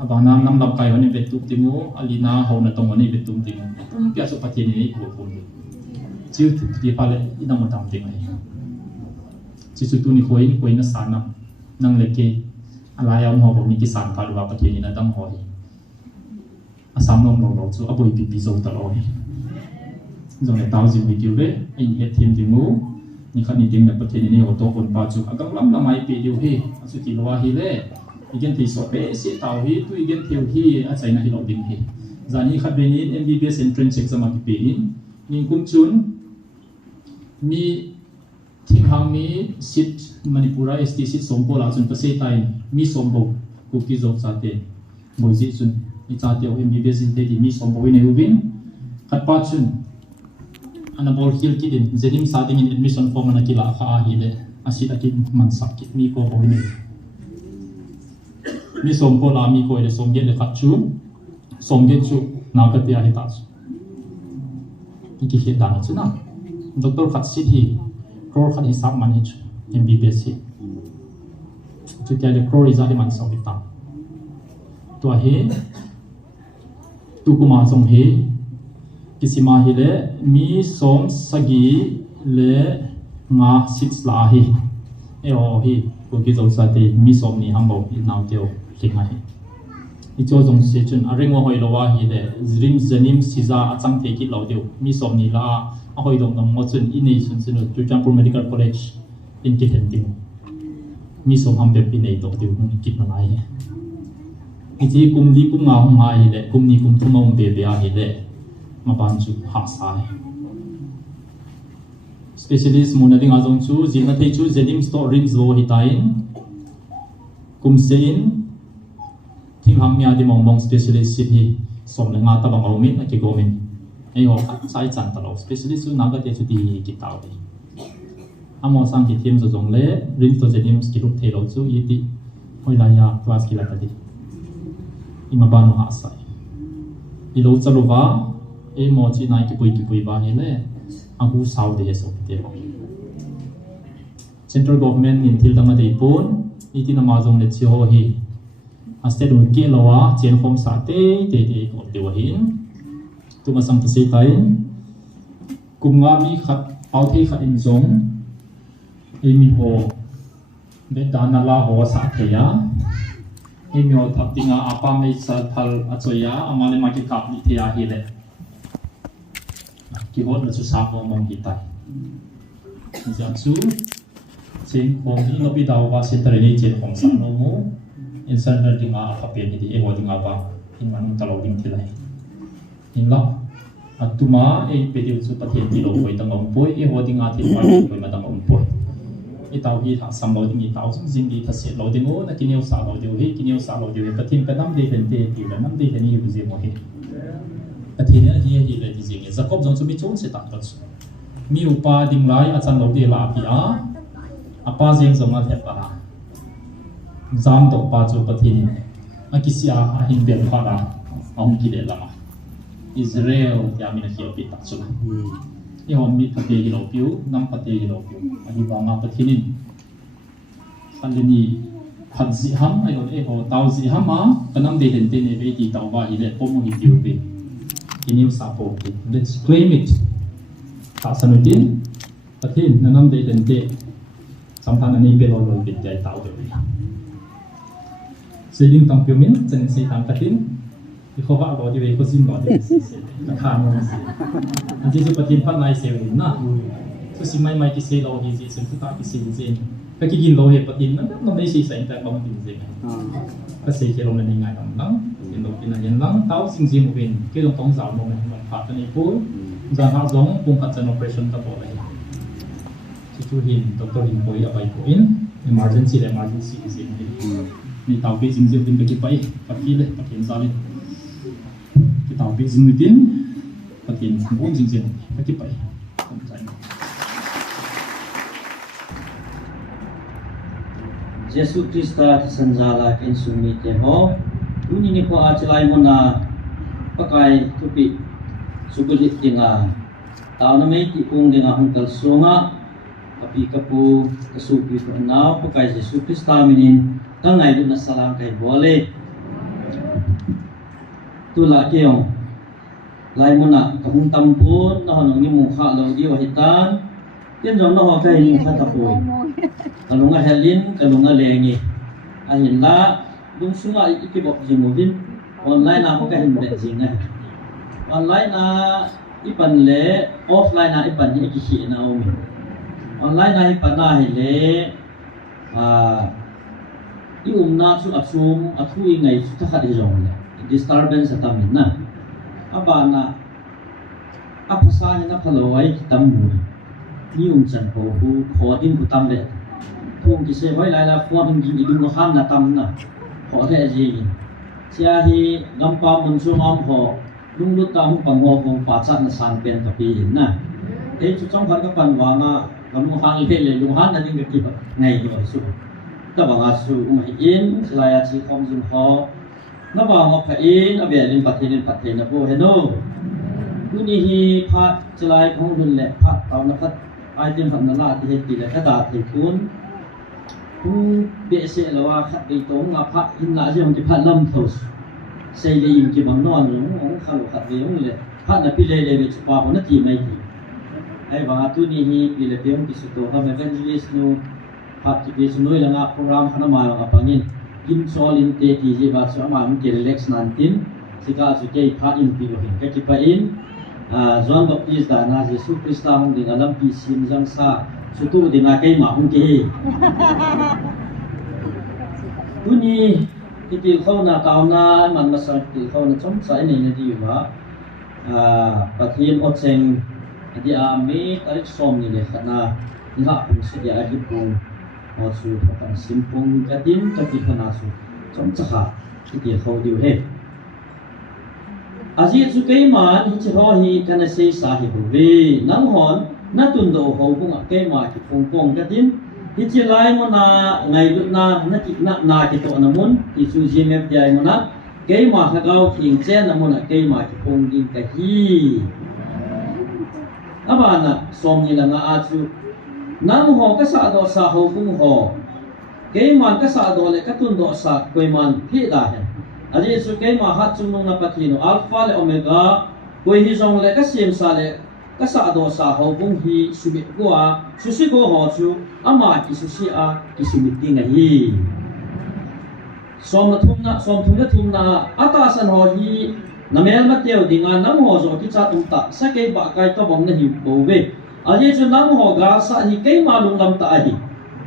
อาปานาน้ำลำไก่วันนี้เป็ดตุ้มติงูอาลีนาเขาหน้าตรงวันนี้เป็ดตุ้มติงูตุ้มเปียสุปฏินี้หัวคนชื่อที่พาเลยอีน้ำมันทำติงเลยจิตตุนิโคยนัสานะนั่งเล็กเกอะไรเอาหัวผมมีกิสานพาดูว่าประเทศนี้นะตั้งหอยอาสามลมเราจู่อาบุยปีโซตลอดจงในตาวจิวิกิวเวไอเอทีมจิมูนี่ขันนี่จริงในประเทศนี้โอโต้คนปาจูอากังล้ำละไม่ปีเดียวเฮอาสุกิโลวาฮิเล่อีกอย่างที่สอบเปเสียตาวฮิตุอีกอย่างเที่ยวฮิอาศัยนะฮิโลดิงเฮจานี่ขัดเบนิน MBBS entrance exam มากี่ปีนี่กุมจุนมีที่ทางนี้สิทธิ์มณิปุระ ST สิทธิ์สมบูรณ์จนประเทศไทยมีสมบูรณ์กุกิโจซาเตบอยจิจุนอีซาเตอ MBBS อินเตที่มีสมบูรณ์ในอุบินขัดปัจจุนอันนั้นบอลคิลกิดินเจดิมซาติงิน admission form นักกีฬาข้าฮิเลอาศิตากินมันสักกิมีโกโบยนี่มีสมบูรณ์มีโกยเลสมเกตเลขัดชูสมเกตชูนักเตะฮิตาจูอีกที่เหตุด่านจุนนะดรขัดสิทธิ์ crore khat hisab man hi MBBS hi chu tia le crore za hi man so bi ta to hi tu kuma song hi kisima hi le mi som sagi le nga 6 la hi e o hi ko ki zo sa te mi som ni hambo i naw teo hlinga hi i cho jong se chun a rengo hoi lo wa hi le zrim zanim siza achang the ki lo deu mi som ni la a hoi dong nam mo chun i nei chun chun tu Champur Medical College in ki hen tim mi som ham be pi nei to deu ni kit na lai i ji kum li kum nga hum ha hi le kum ni kum thum om be be a hi le ma ban chu ha sai specialist muna ding azong chu zina thei chu zenim store rim zo hitain kum sein thing ham mia di mong mong specialist sit hi som le nga ta bang omin ki gomin ei ho sai chan ta lo specialist chu naga te chu ti ki taw di amo sang ki thim zo jong le rim to zenim ki rup thei lo chu i ti hoi la ya class ki la ta di ima ba no ha sai i lo chalova e mo chi nai ki pui ba he le aku sau de so te central government in thil dama dei pon iti na ma jong le chi ho hi a state un ke lawa chen form sa te ko te wa hin tu ma sam te sei tai kum nga mi khat pau the khat in jong e mi ho be dana la ho sa te ya e mi ho thap tinga apa me sa thal a choya amale ma ki kap ni the ya hi le ki hot na chu sa ko mong ki tai ja chu chen khom ni no bi daw wa center ni chen khom sa no mo in center dinga a pe ni di e wa dinga ba in man ta lo ding thi lai in la atuma e pe di chu pathen ti lo koi tang om poi e ho dinga thi pa koi ma tang om poi e taw hi tha sam lo ding i taw sum jing di tha se lo ding o na kineu sa lo de hi kineu sa lo de pathin ka nam de ten te ti la nam de ten hi bu je mo hi athina hi le di jing Jacob jong chu mi chung se ta ta chu mi upa ding lai a chan lo de la pi a apa jeng jong a the pa jam to pa chu pathin a kisia a hin bel pa da om ki de lama Israel ya mi na hi pi ta chu e hom mi pa te gi lo piu nam pa te gi lo piu a hi wa ma pathinin khalini phat ji ham ai lo e ho taw ji ham ma kanam de den te ne be ti taw ba hi le pom hi tiu pe inim support let's claim it ta sanutin pathin nanam de den te samthan ani be lo lo bit jai taw de seling tang pyomin chen sei tang pathin i khowa lo de ko sim lo de na kha mo si an ji su pathin phat nai se win na su sim mai ki se lo hi ji sim ta ki se ji ka ki gin lo he pathin na no me si sai ta bang tin je ka se ke lo na ni ngai lam lang in lo pin yan lang tao sing jing win ke dong tong zao mo me ma phat ni pu za ha zong pung khat chan operation ta bo lai chu hin doctor hin poi abai ko in emergency is in ni tao pe jing jing tin ke pai pathi le pathin za le ki tao pe jing tin pathin bong jing jing ke pai kom chai Yesus Kristus sanjala ken sumi te ho uni ni ko achlai mona pakai tupi sugulit tinga taw na mai ti pung dinga hangkal sunga kapi kapu kasupi ko na pakai Yesus Kristus minin tangai lu na salam kai bole tula keong lai mona kahung tampun na honong ni mukha lo di wahitan tin jong no ho kai ni kha tapoi kalunga helin kalunga lengi ahin la dung sunga ikibok jimovin online na ko ka hin de jinga online na ipan le offline na ipan ni ki na omi online na ipan na hele i na chu asum athui ngai chu ta khat jong le disturbance atamin na abana apasa ni na phaloi tamu ni chan ko hu khodin ku tam le thung ki se hoi lai la phwa hing gi dung no ham na tam na kho the ji chia hi lampa mun chu ngam ho lung lu ta hu pang ho kong pa cha na sang pen ka pi hin na e chu chong phan ka pan wa nga lam hang le le lu han na ding ki ba ngai ki ba su ta ba nga su mai in la ya chi khom jin ho na ba nga pha in a be lin pa the na bo he no ku ni hi pha chlai khong hun le pha taw na phat item hẳn là thì hết tỷ lệ các đạt thì cuốn bệ sẽ là khát đi tống ngã phát in lại cho mình phát lâm thos xây lên cái bằng non giống ông khát khát đi ông này phát là pile lên về chụp vào nó chỉ mấy thì ai vào tu ni hi pile tiêm cái số tổ ham evangelist nu phát cái số nuôi là ngã program khana mà ngã pangin in solin te ti je ba so ma mình relax nantin sika su ke phát in pile hin cái chụp in John Baptist da na Jesus Christ hong ding alam pi sim jang sa su tu ding a ke ma hong ke Tuni titil khâu na tao na man ma sa titil khâu na chom sai nei na di ma pathian ocheng di a me tarik som ni le khana ni ha pung si dia a ki pung mo su phan sim pung ka tin ka ti khana su chom cha kha titil khâu diu he aji chu kai man hi chi ho hi kana sei sa hi bu ve nang hon na tun do ho pung a kai ma ki pung pung ka tin hi chi lai mo na ngai lu na na ki na ki to na mun ti chu ji me pi ai mo na ke ma kha gao king chen na mo na ke ma ki pong din ka hi aba na som ni la nga a chu nang ho ka sa do sa ho kung ho ke man ka sa do le ka tun do sa koi man phi da hen ari chu ke ma ha chung nong na pathino alpha le omega koi hi jong le ka sim sa le ka sa do sa ho kung hi subi ko a su si ko ho chu ama ki su si a ki su mi ti nga hi som thum na ata san ho hi na mel ma teo dinga nam ho zo ki cha tum ta sa ke ba kai to bom na hi bo ve a je chu nam ho ga sa hi ke ma lung lam ta hi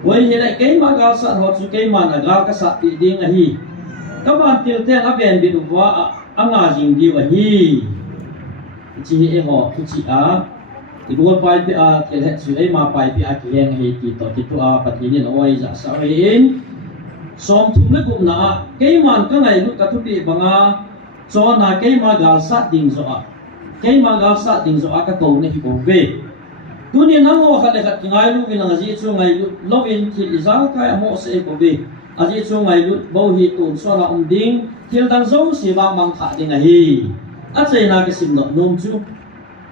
wei he lai ke ma ga sa ho chu ke ma na ga ka sa ti ding a hi ka ban til te a ben bi du wa anga jing di wa hi chi e ho ki chi a ibu pai pi a kel het su ei ma pai pi a ki heng hei ki to ki tu a pathin ni oi za sa in som thum le gup na ke man ka ngai lu ka thu pi banga cho na ke ma gal sa ding zo a ke ma gal sa ding zo a ka to ne hi bo ve tu ni na ngo kha le kha ngai lu vin nga ji chu ngai lu lo in ki izal ka mo se bo ve a ji chu ngai lu bo hi tu so na ding til dang zo si ba mang kha ding a hi a chei na ke sim no nom chu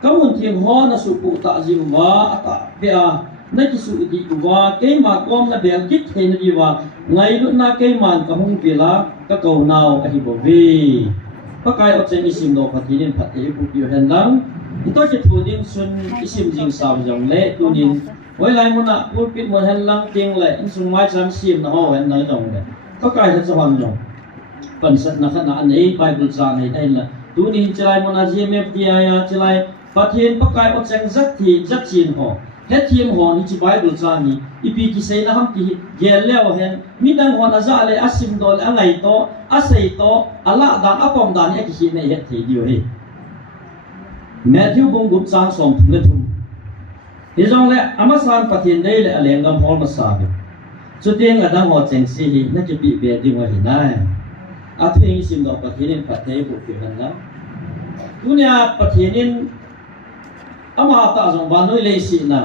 kamun thiam ho na su pu ta ji wa ata be a na ki su di wa ke ma kom na bel kit the na di wa ngai lu na ke man ka hung pila ka ko nau ka hi bo ve pa kai o chen isim no pathin phat te pu pi hen lang to che thu ding sun isim jing sa jong le tu nin wai lai mo na pu pit mo hen lang ting le in sung mai cham sim na ho hen na jong le pa kai ha chawang jong pan sat na khana an ei bible cha nei dai la tu nin chlai mo na gmf dia ya chlai pathin pakai o cheng zat thi zat chin ho het thiam ho ni chi bible cha ni ipi ki sei na ham ti gel lew hen mi dang ho na za le asim dol angai to asei to ala dan apom dan ya ki hi nei het thi dio he matthew bong gup chang som thule thum hi jong le amasan pathin dei le aleng gam hol ma sa be chu teng adang ho cheng si hi na ki pi be ding wa hi nai a thing sim do pathin pathe bu pi han la dunia pathin ama ta jong ba noi le si na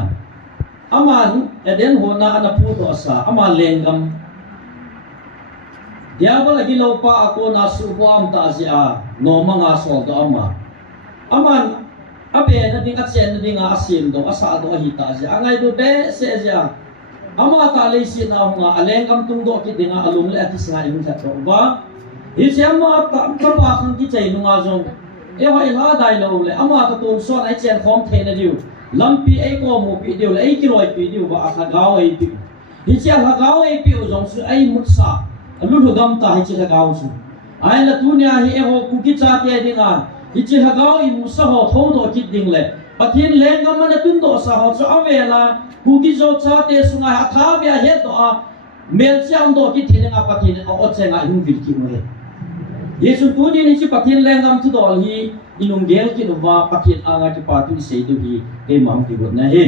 ama eden ho na ana pu to sa ama lengam dia ba lagi lo pa ako na su bo am ta si a no manga so do ama aman abe na ding atsen na ding asim do asa do hi ta si angai do be se ja ama ta le si na nga alengam tung do ki dinga alung le ati sa yung sa to ba hi siam ma ta pa khang ki chei nu nga jong e hoi la dai lo le ama ta ton so ai chen khom the na diu lampi ai ko mu pi diu le ai ki roi pi diu ba kha gao ai pi hi chia kha gao ai pi jong su ai mut sa lu lu gam ta hi chia gao su ai la tu nya hi e ho ku ki cha te dinga hi chia gao i mu sa ho tho do ki ding le pathin le ngam na tun do sa ho chu avela ku ki zo cha te su nga tha bia he do a mel chang do ki thin nga pathin o chenga hung vil ki mo he Yesu tu ni si pathin lengam tu dol hi inung gel ki no wa pathin anga ki patu sei tu hi e mam ki bot na he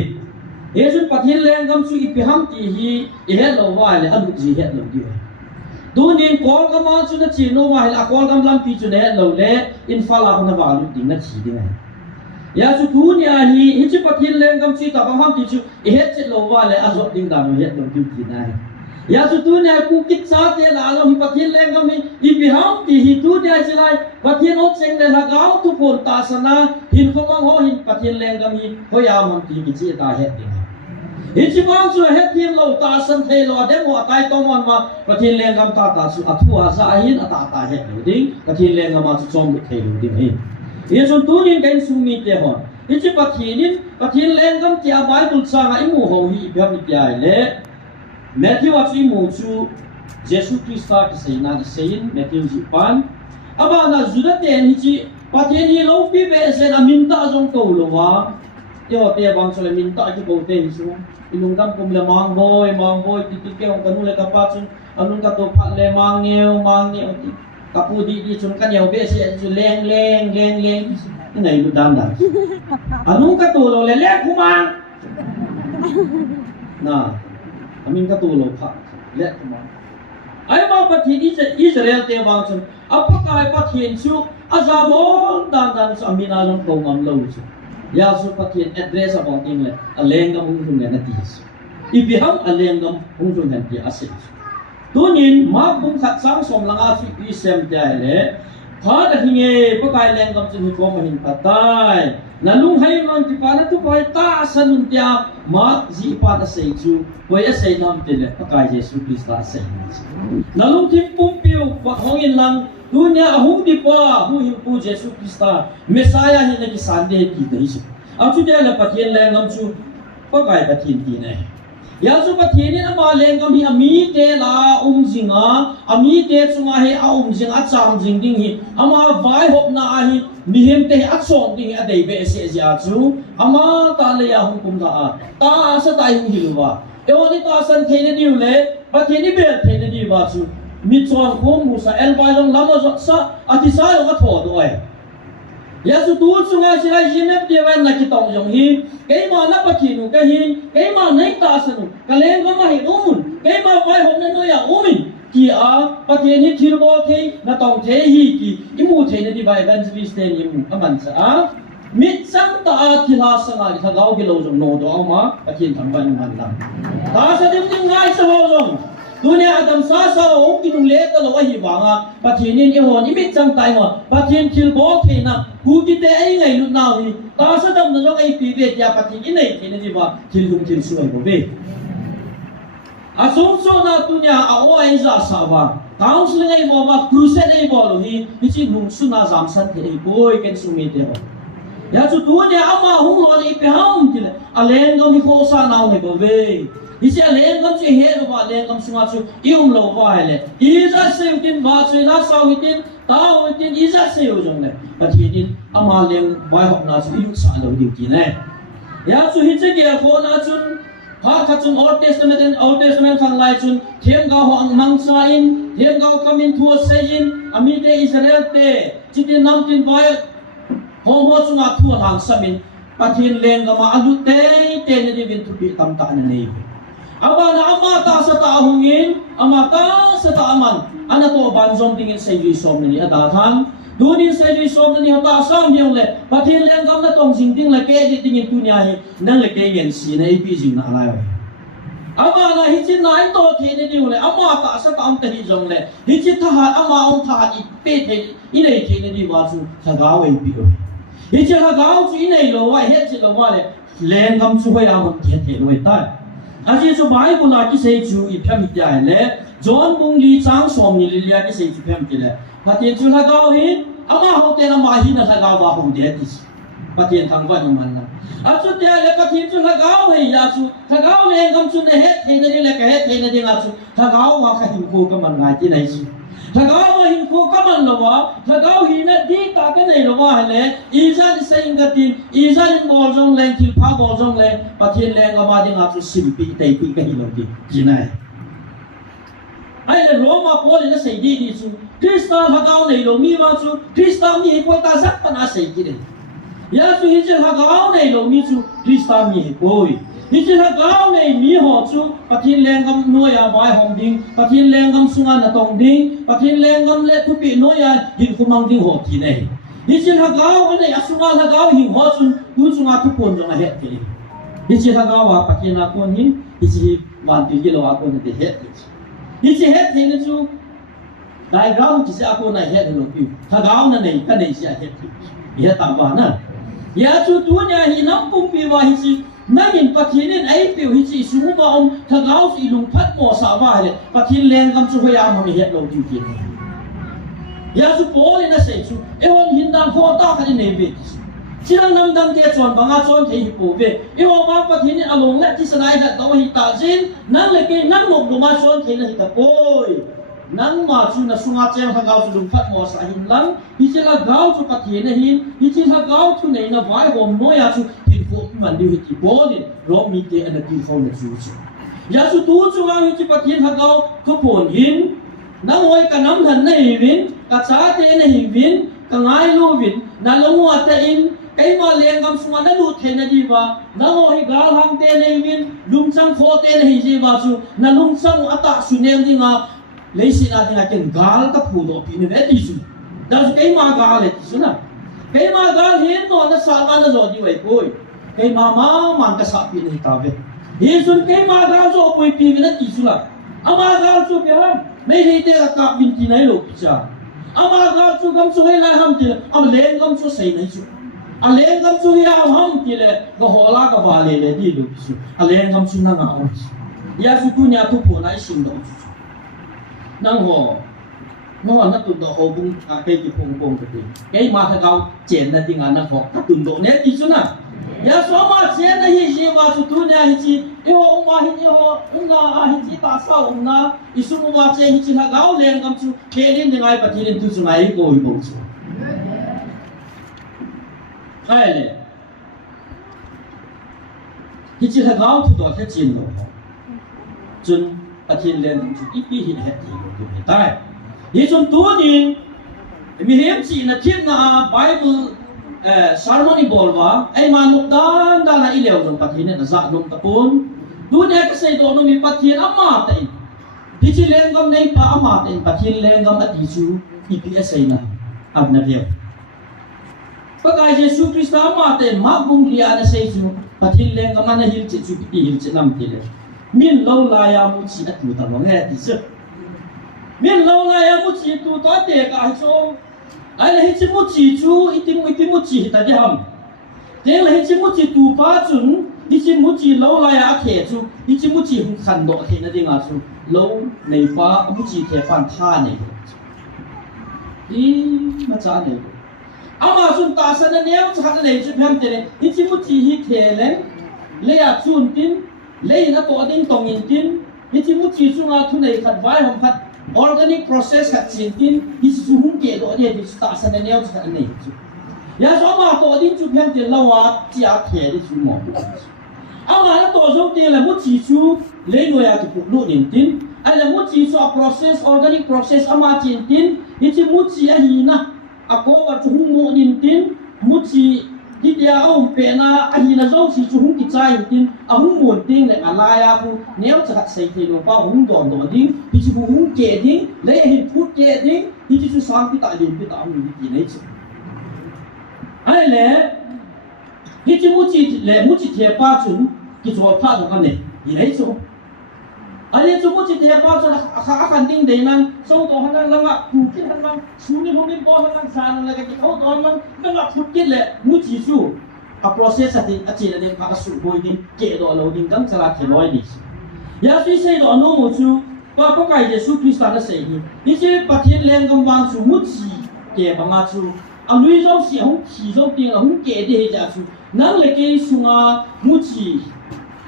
Yesu pathin lengam su i piham ti hi e he lo wa le adu ji he lo di tu ni kol ka ma su na chi no wa la kol kam lam pi chu ne lo le in fa la na wa lu ding na chi ding ai ya su tu ni a hi si pathin lengam si ta pam ti chu e he che lo wa le azot ding da no he lo di ki na ya su tu ne ku kit sa te la lo hi pathin lengam hi i biham ti hi tu ne chilai pathin ot seng le la gao tu pon ta sana hin ko mang ho hin pathin lengam hi ho ya mam ti ki chi ta he ding hi chi bang chu he thiên lo ta san thei lo de mo tai to mon ma pathin leng gam ta ta chu athua za hin ata ta he lo ding pathin leng gam ma chu chom bu thei lo ding hi ye chu tu nin kan su mi te hon hi chi pathin leng gam ti a bible cha nga imu ho hi bya mi tia le Matthew wa chu mu chu Jesus Christa ki sei na sein Matthew ji pan aba na juda ten hi chi pathin hi lo pi be se na min ta jong ko lo wa yo te bang so le min ta ki ko te hi su inung kam kum le mang boy ti ti ke ong kanu le ka pa chun anung ka to phat le mang neu ti ka pu di chun ka neu be se chu leng nei lu dan anung ka to lo le ku mang na amin ka to lo pha le ku mang ai ma pathin Israel te bang chun apakai pathin chu azabon dan sa amina jong ko ngam lo chu ya su pathin address about thing le alengam hung ne na ti ibiham alengam hung ne ti ase tunin ma bung khat sang som langa fi sem ja le pha da hinge pakai lengam chu ko ma hin patai na lung hai non ti pa na tu pai ta sanun tia ma ji pa da sei chu poi ase nam te le pakai Jesus Christa sei na lung tim pum piu pa hongin lang dunia ahung di pa hu him pu Jesus Christa Messiah hi na ki sande ki dei su a chu de la pathin lengam chu pakai pathin ti ne ya su pathin ni ama lengam hi ami te la jinga ami te chunga he a jinga cham jing ding hi ama vai hop na a hi mihem te a chong ding a dei be se ja chu ama ta le ya hum kum da ta sa tai hu hi wa e oni ta san the ne diu le pathin ni be the ne di wa chu mi chong ko mu sa el bai long lamo sa ati sa yo ka tho do ai ya su tu chunga sira jinep de wan na ki tong jong hi ke ma na pathinu ka hi ke ma nei ta sanu ka leng ma hi umun ke ma vai hom na no ya umin ki a pathin hi thir bo the na tong the hi ki imu the ne di bai evangelist ne imu aman sa a mit sang ta thi la sanga ki thagau ki lo jong no do ma pathin thang ban man la ta sa dim dim ngai sa ho jong dunia adam sa ong kinung le ta lo hi wanga pathin in e hon imit chang tai ma pathin thil bo the na hu ki te ai ngai lu naw ni ta sa dam na jong ai pi ve ya pathin in nei the ni ba thil lung thil su ai bo ve a song so na dunia a o ai za sa wa counseling ai bo ma crusade ai bo lo hi chi lung su na jam san the ai boy ken su mi te ba ya chu dunia ama hung lo ni pe haum ti le a len go mi kho sa naw ni bo ve isi alengam chu he ro ba alengam sunga chu ium lo wa hele iza se tin ba chu la sau hitin ta hitin iza se yo jong le pathin ama leng bai hok na chu iu sa lo diu ki ne ya chu hi che ge ho na chun ha kha chun old testament khang lai chun thiam ga ho ang mang sa in thiam ga kamin thu se in ami te Israel te chitin nam tin bai ho chunga thu hang samin pathin leng ga ma alu te ne di bin thu bi tam ta ne nei aba na ama ta sa ta hungin ama ta sa ta aman ana to banjom tingin sa yu som ni ada thang dunin sa yu som ni ta sam yong le pathin leng gam na tong jing ting la ke di tingin tunia hi nang le ke yen si na ipi jing na lai ama na hi chin nai to the ni ni le ama ta sa ta am te hi jong le hi chi tha ha ama ong tha i pe the i nei the ni ni wa chu tha ga wei pi ro hi chi ha ga chu i nei lo wa he chi lo wa le leng gam chu hoi la mo the the lo tai aji so Bible la ki sei chu i pham ti ai le John bung li chang som ni li ya ki sei chu pham ti le pathin chu la ga hi ama ho te na ma hi na la ga wa hum de ti pathin thang wa man na a chu te le pathin chu la ga hi ya chu la ga le ngam chu ne he the ne le ka he the ne de la chu la ga wa ka him ko ka man ngai ti nai chu la ga wa him ko ka man lo wa la ga hi na di ka ka nei lo wa le iza ni sei nga tin iza ni mo jong leng til pha mo jong le pathin le nga ma ding a chu sim pi te pi ka hi lo ti ki nai ai le Roma Paul na sei di ni chu Krista la ga nei lo mi wa chu Krista mi ko ta sak pa na sei ki de ya chu hi che la ga nei lo mi chu Krista mi koi hi che la ga nei mi ho chu pathin leng gam no ya bai hom ding pathin leng gam sunga na tong ding pathin leng gam le thu pi no ya hin ku mang ding ho ti nei hi che la ga nei asunga la ga hin ho chu tu sunga thu pon jong a he ti hi che la ga wa pathin na kon hin hi chi wan ti ki lo a kon de he hi chi he ti ni chu diagram ki se a kon na he lo pi tha ga na nei ka nei sia he ti he ta ba na ya chu tu nya hi nam pum pi wa hi chi นั่งยินปะทีนี่ไอ้เปียวฮิจิสูงบ่อมถ้าเขาสิลุงพัดหมอสาวบ้าเลยปะทีแรงกำสุพยามันมีเหตุเราจริงๆยาสุโปเลยนะเสียชูเอวันหินดังโคตรขันในเวทีที่นั่งนั่งดังเดียจวนบางอาจวนเทียบปูเวเอวันมาปะทีนี่อารมณ์และที่สลายกันต้องหิตาจินนั่งเลยกินนั่งหลบลงมาจวนเทียนหิตาโอยนั่งมาจูน่ะสุงอาเจ้าถ้าเขาสิลุงพัดหมอสาวหินลังฮิจิละเขาจุปะทีนี่หินฮิจิละเขาจุในน่ะไว้หอมน้อยอาจูมันดูที่บอลนี่รอบมีเตะอันนั้นที่เขาเนี่ยสู้ยาสุดจูงอาที่ปะเทียนหักเอาขบวนหินนั่งไว้กันน้ำทันในหินกับชาเตในหินกับไงลูวินนั่งลงวัดเตอินไอ้มาเลี้ยงกำสวนนั่งดูเทนดีว่านั่งไว้กาลหังเตในหินลุงจังโคเตในหินว่าสูนั่งลุงจังอัตตาสุเนียมดีงาเลยสินาที่นั่งกินกาลกับผู้ดูปีนี้เวทีสูแต่สุดไอ้มากาลเลยที่สุดนะไอ้มากาลหินตัวนั้นสากันนั่นจอดีไว้คุยkay mama man ka sa pin hitabe yesun kay magal so pui pi na tisula amagal so kaya may hite ka bin tinay lo pisa amagal so gam so hela ham tila am leng gam so sei nai so a leng gam so ya ham tila go hola ka vale le di lo pisu a leng gam so na nga on ya su tu nya tu po nai sim do nang ho nó là nó tụt độ hồ bung cây chụp bung bung cái mà thằng cao chèn là tiếng Anh nó khó các tụt độ nét đi xuống nào ya so ma chèn là hi hi mà tụt tu nè hi chi yêu ông mà hi ông na hi chi ta sao ông na isu mà chèn hi chi thằng cao lên cầm chú kê lên thì ngay bật lên tu xuống ngay ngồi bông chú hay lệ hi chi thằng cao tụt độ thế chèn độ chun bật lên chú ít đi hi hết thì được hiện tại hi chun tu ni mi hem chi na thiên na Bible sermon bolwa ai ma nuk dan na ileu jong pathin na za lum tapun tu ne ka sei do no mi pathin ama tai ti chi leng gam nei pa ama tai pathin leng gam ati chu ips sei na ab na veo pakai Jesus Christ ama tai ma bung ria na sei chu pathin leng gam na hil chi chu pi hil chi nam ti le min lo la ya mu chi atu ta lo nge ti se min lo la ya mu chi tu ta te ka cho ai là hết một chỉ chú ít một chỉ ta đi ham, thế là hết một chỉ tu ba chuẩn, ít một chỉ lâu lại à thể chú, ít một chỉ không khăn độ thì nó đi ngã chú, lâu này ba một chỉ thể phản tha này, đi mà trả này, mà chúng ta sẽ nếu trả này chú hem thế này, ít một chỉ hít thể lên, lấy à chun tin, lấy nó tổ tin tổng in tin, ít một chỉ chúng ta thu này khát vái không khát organic process kat sintin isu hung ke do dia di sta sana neo sa nei ya so ma to din chu phen tin lawa chia the di chu mo ama na to zo ti la mu chi chu le no ya tu lu nin tin ala mu chi chu process organic process ama chin tin ichi mu chi a hi na a ko wa chu hung mo nin tin mu chi di dia om pe na a hi na zo chi chu hung ki chai tin a hung mo tin le ala ya ku neo cha sai thi no pa hung don do ding ichi bu hung ke ding le hi phut ke ding ichi chu sang pi ta lim pi ta mu di nei chu ai le ichi mu chi le mu chi the pa chun ki zo pa do kan ne di nei chu ai chu mu chi the pa chun a kan ding de nan so to han lang la ku ki han lang su ni ho mi bo han lang san la ka ki ho do man ka phut ke le mu chi chu a process ati a chi le ka su boi din ke do lo din kam chala ke loi ni ya suy sei do no mo chu pa ko kai Jesus Christ na sei ni chi pathin leng gam wang chu mu chi ke ba nga chu a lui zo si hong chi zo ting a hong ke de ja chu nang le ke sunga mu chi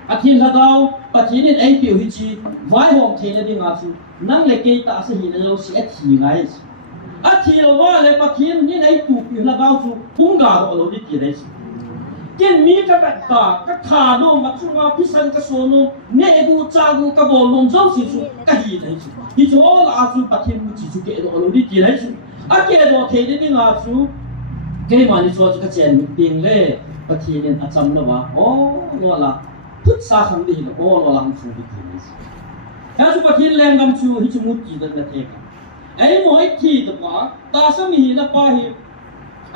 a thin la dau pathin in ai piu hi chi vai hom the na ding a chu nang le ke ta se hi na zo si a thi ngai a thi lo wa le pathin ni nei tu piu la dau chu hung ga do lo di ti dai ken mi ka ka kha no ma chu wa pisan ka so no ne du cha gu ka bo lon zo si chu ka hi dai chu hi chu la chu pathin mu chi chu ke do lo di ti dai chu a ke do the ni nga chu ke ma ni so ka chen ting le pathin in a cham lo wa lo la put sa kham di lo lo lang chu di ti ni ka chu pathin leng gam chu hi chu mu ti da na the ka ai mo ai thi da ba ta sa mi na pa hi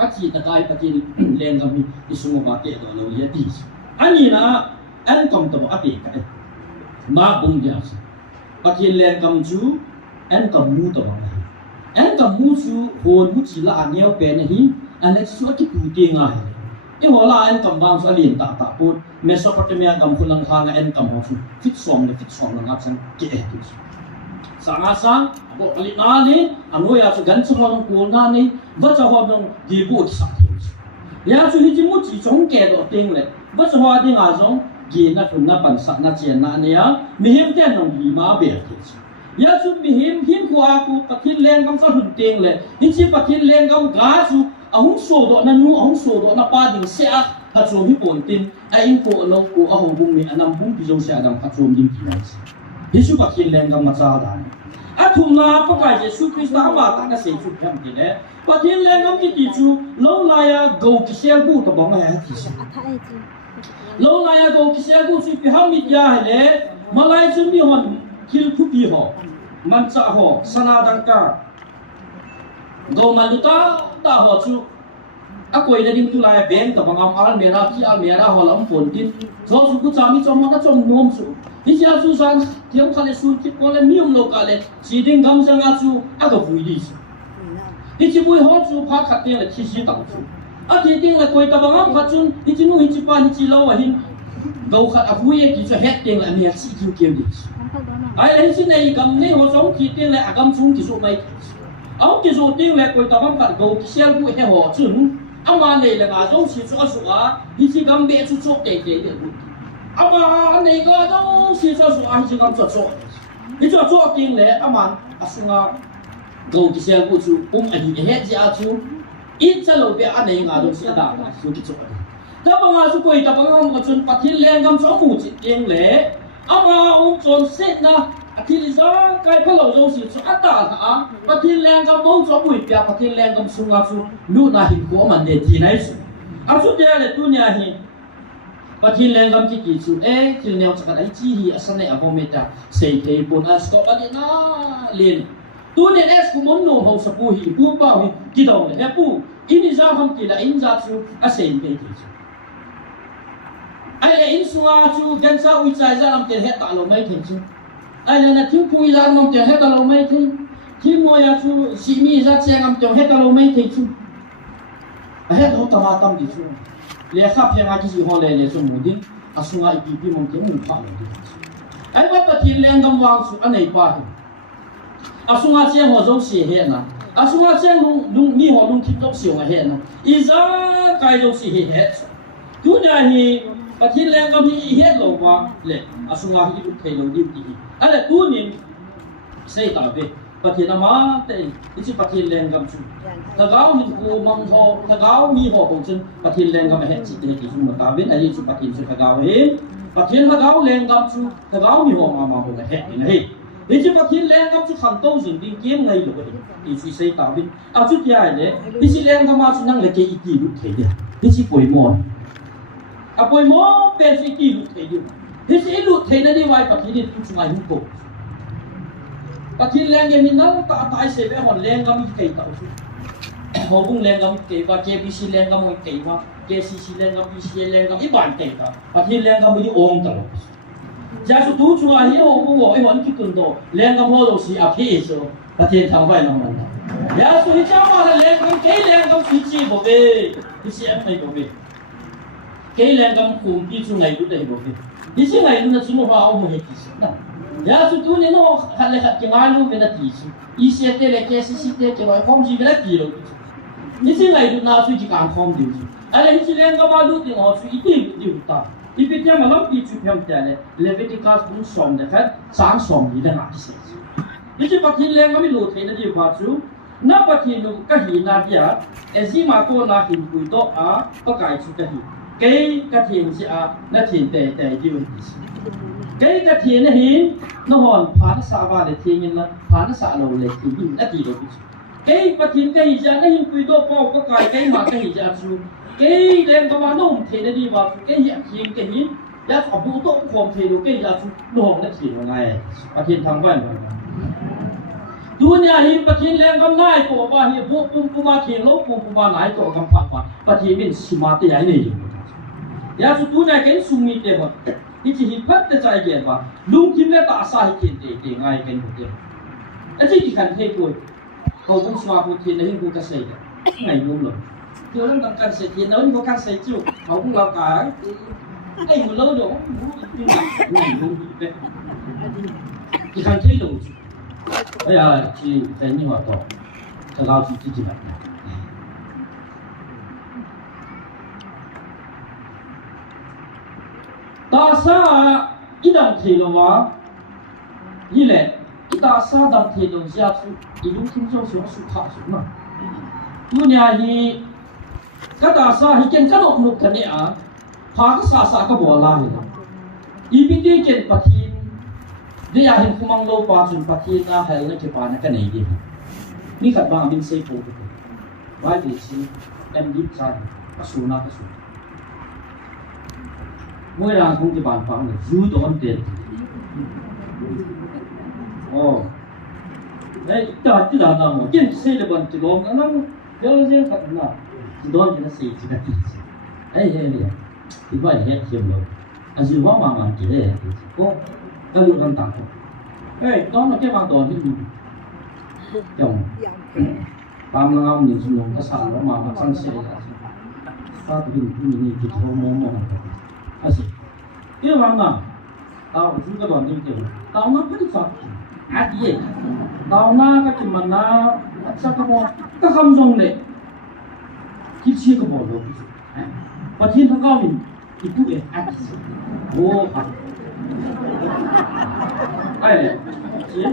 a chi ta kai pathin leng gam hi isu mo ba ke do lo ya ti ani na an kom to a pe ka ma bung dia pathin leng gam chu an kom mu to ba an kom mu chu hon mu chi la an neo pe na hi an le chu ki pu ti nga cái họ là anh cầm vàng số liền tạ tạ bút Mesopotamia cầm khuôn lăng khang anh cầm họ fit song là ngáp sang kệ sáng sáng bộ kali na ni anh nói là gan chung họ cuốn na ni vợ cho họ đồng đi bộ sát ya chu hi chi mu chi chong ke do ting le vợ cho họ đi ngà giống gì na phun na bản sắc na chiên na ni ya mi hiểm tiền nông gì mà bể ya chu mi hiểm qua ku pathin len kam sa hun ting le hi chi pathin len kam ga chu ahung so do na nu ahung so do na pa ding se a ha chom hi pon tin a in ko lo ko a hong bung ni anam bung pi zo se adam ha chom ding ki lai hi chu pathin len kam ma cha da a thum na pa ka Jesu Christ na ma ta ka se chu pham ti le pathin len kam ki ti chu lo la ya go ki se bu ka bong ha ti se lo la ya go ki se bu chu pi ham mi ya le malai chu mi hon kil thu pi ho man cha ho sana dang ka go maluta ta ho chu a koi da dim tu la ben ka bangam al mera ho lam pon tin zo chu ku cha mi chom na chom nom chu ni cha chu san tiam khale su ki ko le mium lo ka le si ding gam sang a chu a ga vui di chu ni chi bui ho chu pha khat te le chi si ta chu a ti ding la koi ta bangam khat chun ni chi nu hi chi pa ni chi lo wa hin go khat a vui ki chu het ting la mi a chi ki kem di ai le chi nei gam nei ho chong ki te le a gam chung ki su mai ông cái số tiền là coi tao bắt đầu cái xe của hệ họ chừng ông mà này là ngã giống xí xóa xóa đi chỉ cầm bẹ chút chút để được ông mà này có giống xí xóa xóa chỉ cầm chút chút đi chút chút tiền là ông mà xuống đầu cái xe của chú cũng ảnh hưởng hết giá chú ít cho lâu bẹ anh này ngã giống xí đào là số cái chútถ้าบางอาสุกอยแต่บางอามาจนปฏิเลี้ยงกำสองหมู่จิตเองเลยông mà ôngจนเสร็จนะที่ลิซ่าใครพวกเราจะสิสุดตาหาปฏิแรงกับมองจบุยเปียปฏิแรงกับสุงกับสุนู่นน่ะหินหัวมันเด็ดที่ไหนสุอาสุดเดียวเลยตัวเนี่ยหิปฏิแรงกับที่กี่สุที่แนวสักการะที่หิอาศัยในอารมณ์เมตตาเสกเทปนอาสกอปฏิน่าเลียนตัวเนี่ยกุมโนเขาสปูหิปูเป้าหิกี่ดอกเลยปูอินิซาคำกี่ละอินซาสุอาเซนเทกี่สุไอ้เลยอินสุอาสุกันซาอุจายซาลำเตะตาลงไม่ถึงสุai là thiếu pui ra ngom tiền hết tao lâu mấy thế thiếu mua ya chu xí mi ra xe ngom tiền hết tao lâu mấy thế chu hết hốt tao tâm đi chu lẽ khắp nhà cái gì họ lẽ chu mua đi sung ai bị mong tiền mua phải ai bắt ta tiền lẽ ngom wang chu anh này pa sung ai xe họ giống xì hết na sung ai xe lung mi họ lung kim giống xì họ hết na iza cái giống xì hết tu này hi bắt tiền lẽ ngom hi hết lâu quá lẽ sung ai hi thấy lâu đi đi anh là tu niệm xây tạo về bắt thiên ama thế chỉ bắt thiên lên gam chung thà gạo mình cô mong ho thà gạo mi ho bông chân bắt thiên lên gam hết chỉ để chỉ chung mà tạo về này chỉ bắt thiên chung thà gạo hết bắt thiên thà gạo lên gam chung thà gạo mi ho mà bông hết này để chỉ bắt thiên lên gam chung khăn tâu dừng đi kiếm ngay được thì chỉ xây tạo về chút gì đấy để chỉ lên gam mà chung năng là cái ý kỳ lúc thế đấy để chỉ bồi mòn bên chỉ kỳ lúc thế đấy thế sẽ lụt thế này đi vay bắt thiên chung ngay hung cổ bắt thiên lên cái mình nó tại sẽ phải hoàn lên cái mình kể tạo họ cũng lên cái kể và KBC lên cái mình kể và KCC lên cái BC lên cái ít bản kể tạo bắt thiên lên cái mình đi ôm tạo giả sử tú chua hi họ cũng gọi họ cái tuần đó lên cái họ đâu xí áp hết rồi bắt thiên thằng vay làm mình giả sử hi cháu mà lên cái suy chi bảo vệ cái gì em này bảo vệ cái lên cái cùng đi chung ngày lúc đấy bảo vệ đi chung ngày lúc nó chúng nó vào một hết gì ya su tu ne no khale khat ke ngalu me na ti su I se te le ke si te ke wa khom ji me na ti lo ni se lai du na su ji kan khom di su ale ni se len ga ba lu ti no su I ti di ta I pe te ma lam ti chu pyam te le Leviticus bun som de khat sang som ni da na se ni se pa thin len ga mi lo the na di ba chu na pa thin lu ka hi na dia ezi ma ko na hin ku to a pa kai chu ka hi ke ka thin si a na thin te di wen ti cái thiền này hiến nó hòn phá nó xả vào để thiền nhân là phá nó xả lầu để thiền nhân đã gì rồi cái bắt thiền cái gì ra nó hiến quy đô bao có cái mà cái gì ra chú cái lên có mà nông thiền nó đi vào cái hiện thiền cái hiến đã phải bố tốt không thiền được cái ra chú nó hòn nó thiền vào này bắt thiền thằng vậy tu nhà hiến bắt thiền lên cầm nai cổ và hiến bố bung mà thiền lỗ bung mà nai cổ cầm phẳng mà bắt thiền mình xìm mà cái này ya chú tu nhà cái sung mi thế màที่ที่พัดแต่ใจเย็นว่าลุงคิมเล่ตาสายเขียนเองไงกันหมดเลยไอ้ที่ขันเทป่วยเขาต้องสวาพูดทีในหิ้งกูกระเสกไงงงเลย Tôi đang làm căn sẽ chiến đấu có căn sẽ chịu không làm cả anh một lâu rồi nhưng mà ngày luôn đấy chỉ cần thấy đủ bây giờ chỉ thấy như họ tỏ cho lao chỉ là ta sa ít đằng thì là quá như lệ ít ta sa đằng thì là gia su ít lúc听说说是卡什么tu nhà hi các ta sa hi ken kan ok nuk thani a pha ka sa ka bola hi ibiti ken pathin de ya hin kumang lo pa chun pathin na hel na ke pa na ka nei di ni khat bang bin sei po ko wai di chi em dip sa ka su na ka su mỗi lần không thì bàn phẳng là dư đón tiền ồ đấy ta chỉ là nào mà kiến xây được bằng chỉ lo nó giờ riêng thật là chỉ đón cho nó xây chỉ cái gì ấy thì vậy hết chiếm rồi anh dư hóa mà chỉ để có cái lượng ăn tặng ấy đó là cái bằng toànที่อยู่chồng tam là ông nhìn xuống cái sản nó mà sang xây ta thì mình chỉ thô mồm así ये वाला ताऊ juga banding itu tahu nak apa itu adi tahu nak ke mana macam kamu tak kamzong le kisi ke bawah patien tak kawin itu adi oh sih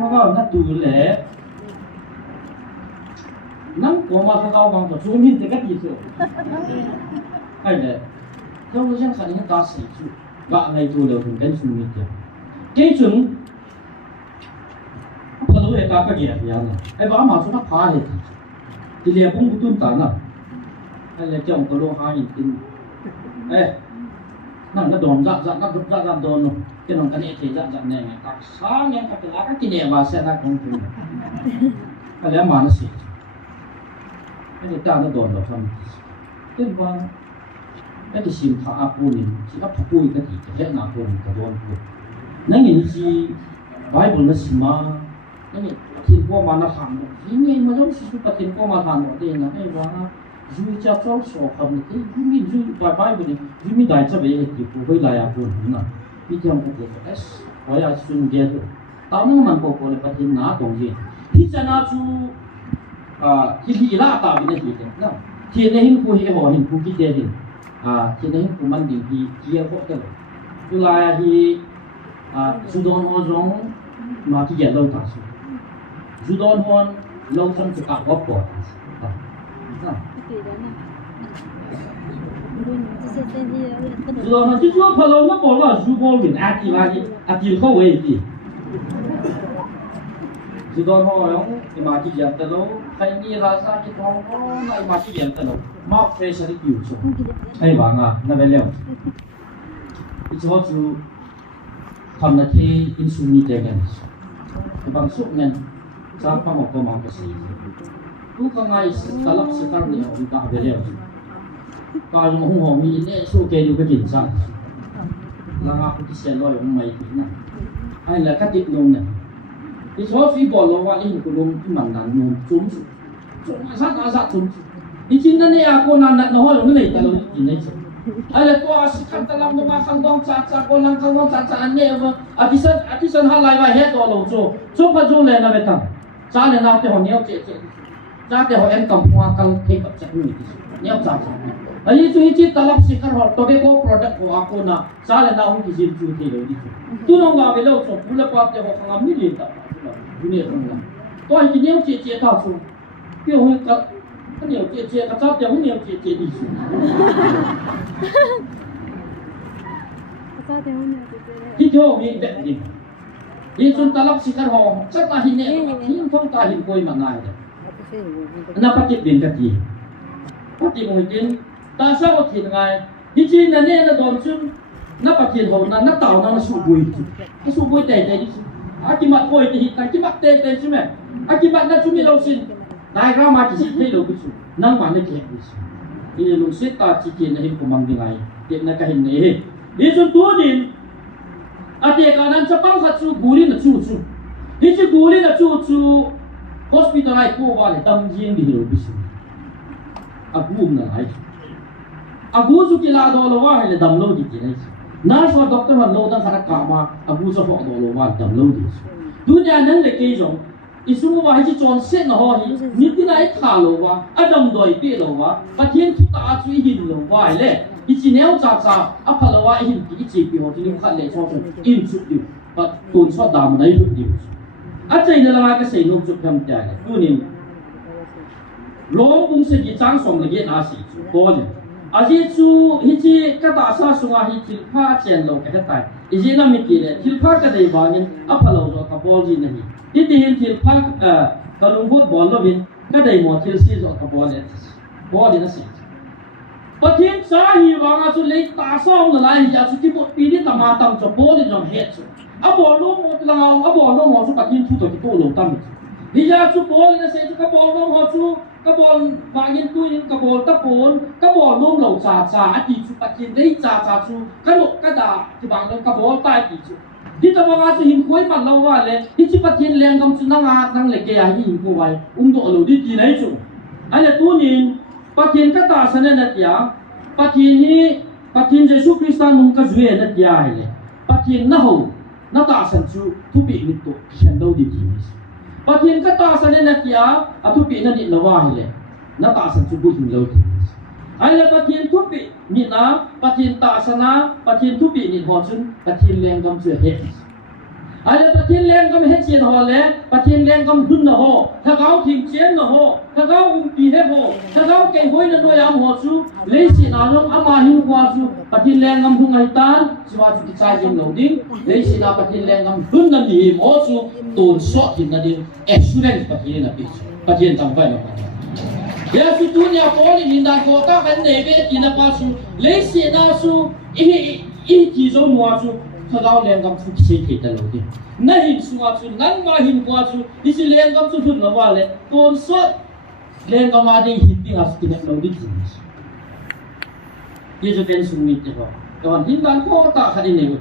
maka nak tu le nang koma kau bang tu cuma dekat itu le trong cái sản những ta sử dụng bạn này thu được cái số lượng tiền cái chuẩn cái lối để các cái gì vậy ai bảo mà chúng nó phá hết thì liền cũng không tuân tán à hay là trong cái lô hai tiền ê nó đòn dạ đòn rồi cái nó cái này thì dạ này các sáng những cái này mà sẽ là không tuân hay là mà nó xịt cái này ta nó đòn rồi không cái quan cái thì sim thả áp bùn chỉ áp bùi cái thì cái nào bùn cái đòn bùn nãy nhìn gì Bible nó sim mà nãy thiên qua mà nó hàng thì nghe mà giống như cái thiên qua mà hàng ở đây là cái đó duy cha cháu sổ không thì duy duy Bible này duy đại cho về thì cũng phải lại áp bùn nữa bây giờ một cái s phải là xuân kia thôi tao nó mình có là cái thiên nào đồng gì thì cho nó chú thì là tao bên này thì nó thiên này hình của họ hình của cái gì thì đấy của mình thì kia có cái thứ là thì Sudan họ giống mà cái gì lâu ta số Sudan họ lâu trong cái cả góp của Sudan họ chỉ cho phải lâu nó bỏ là Sudan biển Aki không về gì Sudan họ giống cái mà cái gì đó lâu hay như là sao cái phong có này mà cái gì đó lâu Mark Fraser đi cứu sống, hay bạn à, nó về liệu, cái chỗ chú tham gia thi insuni thế này, cái bằng số này, sao bằng một cái mảng cái gì, cứ cái ngày cả lớp sẽ tăng nhiều, chúng ta về liệu, cái dùng hung hồn như thế, số kia đều cái gì sao, là ngã cái xe lôi ông mày thế này, hay là các tiệm nông này, cái chỗ phi bỏ lâu quá đi một cái nông cái mảng đàn nông trúng sát trúng Icinta ni ako na nohol ngunit talo inay sa. Ala ko asikan talang mga kandong cha ko lang kandong cha ni atisan halay ba he to lo so pa jo le na betang. Cha le na te ho niao che cha te ho em kam phwa kal ke ka chak ni niao cha. Ai chu hi talap sikar ho to be ko product ko ako na cha le na ho ki jin chu te lo ni. Tu no ga be lo so pula pa te ho kang mi le ta. Dunia kan. To ai ki niao che ta so. Ke ho ka cái nhiều chia cái chót giống nhiều chia đi cái chỗ mình đẹp gì đi xuân ta lắp xịt hồng chắc là hình này hình phong ta hình quay mà này nó bắt chước đến cái gì bắt chước một chuyện ta sao thì ngày đi chi là nên là đòn xuân nó bắt chước hồng nó tạo nó sụp bụi cái sụp bụi tệ tệ cái mặt quay thì cái mặt tệ tệ chứ mẹ cái mặt nó chúng mình đâu xin đại ra mà chỉ thấy được cái số năng mà nó kẹt cái số thì lúc xếp ta chỉ kiện là hình của mình như này kiện là cái hình này đi xuống tua đi tiệc anh ăn chấp bao sát số guli là chú đi số guli là chú hospital này cô vào để tâm riêng đi hiểu cái số agum na lai agu su kila do lo wa hele dam lo di ki nei nurse or doctor han lo dang khara ka ma agu so ho do lo wa dam lo di dunya nan le ke jong isu wa hi chon set na ho hi ni ti nai kha lo wa adam doi pe lo wa pathian thu ta chu hin lo wa le i chi neu cha cha a pha lo wa hin ki chi pi ho ti ni khat le cho in chu di pat tun so dam nai lu di a chai na la ka sei no chu kam ta le tu ni long bung se ki chang som le ge na si chu ko le a ji chu hi chi ka ta sa sunga hi thil pha chen lo ka ta i ji na mi ki le thil pha ka dei ba ni a pha lo zo ka bol ji na hi ti ti hin thil pha ka lung bot bol lo bin ka dei mo thil si zo ka bol le na si pathian sa hi wa nga chu le ta som na lai ja chu ki bot pi ni ta ma tam cho bol ni jong he chu a bol lo mo la a bol lo mo chu pathian thu to ki to lo tam ni ja chu bol na se chu ka bol lo mo chu ka bol ba yin tu yin ka bol ta pon ka bol lom lo cha cha a ti chu pathian dei cha cha chu ka lo ka da ti bang lo ka bol tai ti chu di ta ba chu hin khoi man lo wa le ti chi pathian leng gam chu na nga nang le ke ya hi hin ko wai do lo di ti nai chu ale tu nin pathian ka ta sa na tia pathian Jesu Christa nung ka zue na tia hai le pathian na ho na ta san chu thu bi ni to khen do di ti pathian ka ta sa na tia a thu bi na ni lo wa hai le na ta san chu bu hin lo ti ai le pathian thu bi ni na pathian ta sa na pathian thu bi ni ho chun pathian leng gam chu he ai le pathian leng gam he chen ho le pathian leng gam hun na ho tha gao thing chen na ho tha gao pi he ho tha gao ke hoi na no yam ho chu le si na long ama hin kwa chu pathian leng gam hung ai tan chwa chu ki chai jing lo ding le si na pathian leng gam hun na ni mo chu ton so hin na ding assurance pathian na pi pathian tam pai na ya su tu nya ko ni hin dan ko ka kan ne be ti na pa chu le si na su i ti zo mo chu tha gao leng gam chu ki ke ta lo ding na hin su wa chu nan ma hin kwa chu i si leng gam chu hun na wa le ton so leng gam ma ding hin ti as ki na lo ding ye jo ben sung mi te ho don hin dan ko ta kha ni ne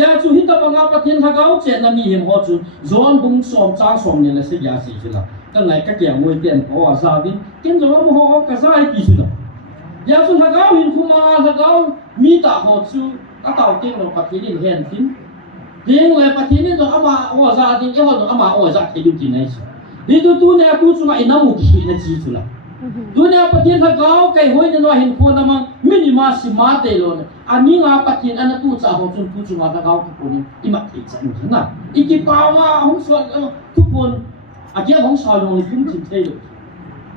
ja chu hin ta ba nga pathian tha gao che na mi hem ho chu zon bung som chang som ne la se ya si chu la ka ngai ka kya moi ten ko za bin kin zo mo ho ka sa ai ti chu la ya chu tha gao hin kuma tha gao mi ta ho chu ka tao ting lo pathian in hen tin ding le pathian in zo ama o za ding e ho zo ama o za ke du ti nai chu ni tu ne tu chu ma ina mu ki na chi chu la dunia pathian tha gao kai hoi na no hin ko na ma minima si ma te lo ani nga pathian ana tu cha ho chun tu chu ma tha gao ko ni i ma thi chan na i ki pa ma hong so tu pon a kia hong sa lo ni kum chin te lo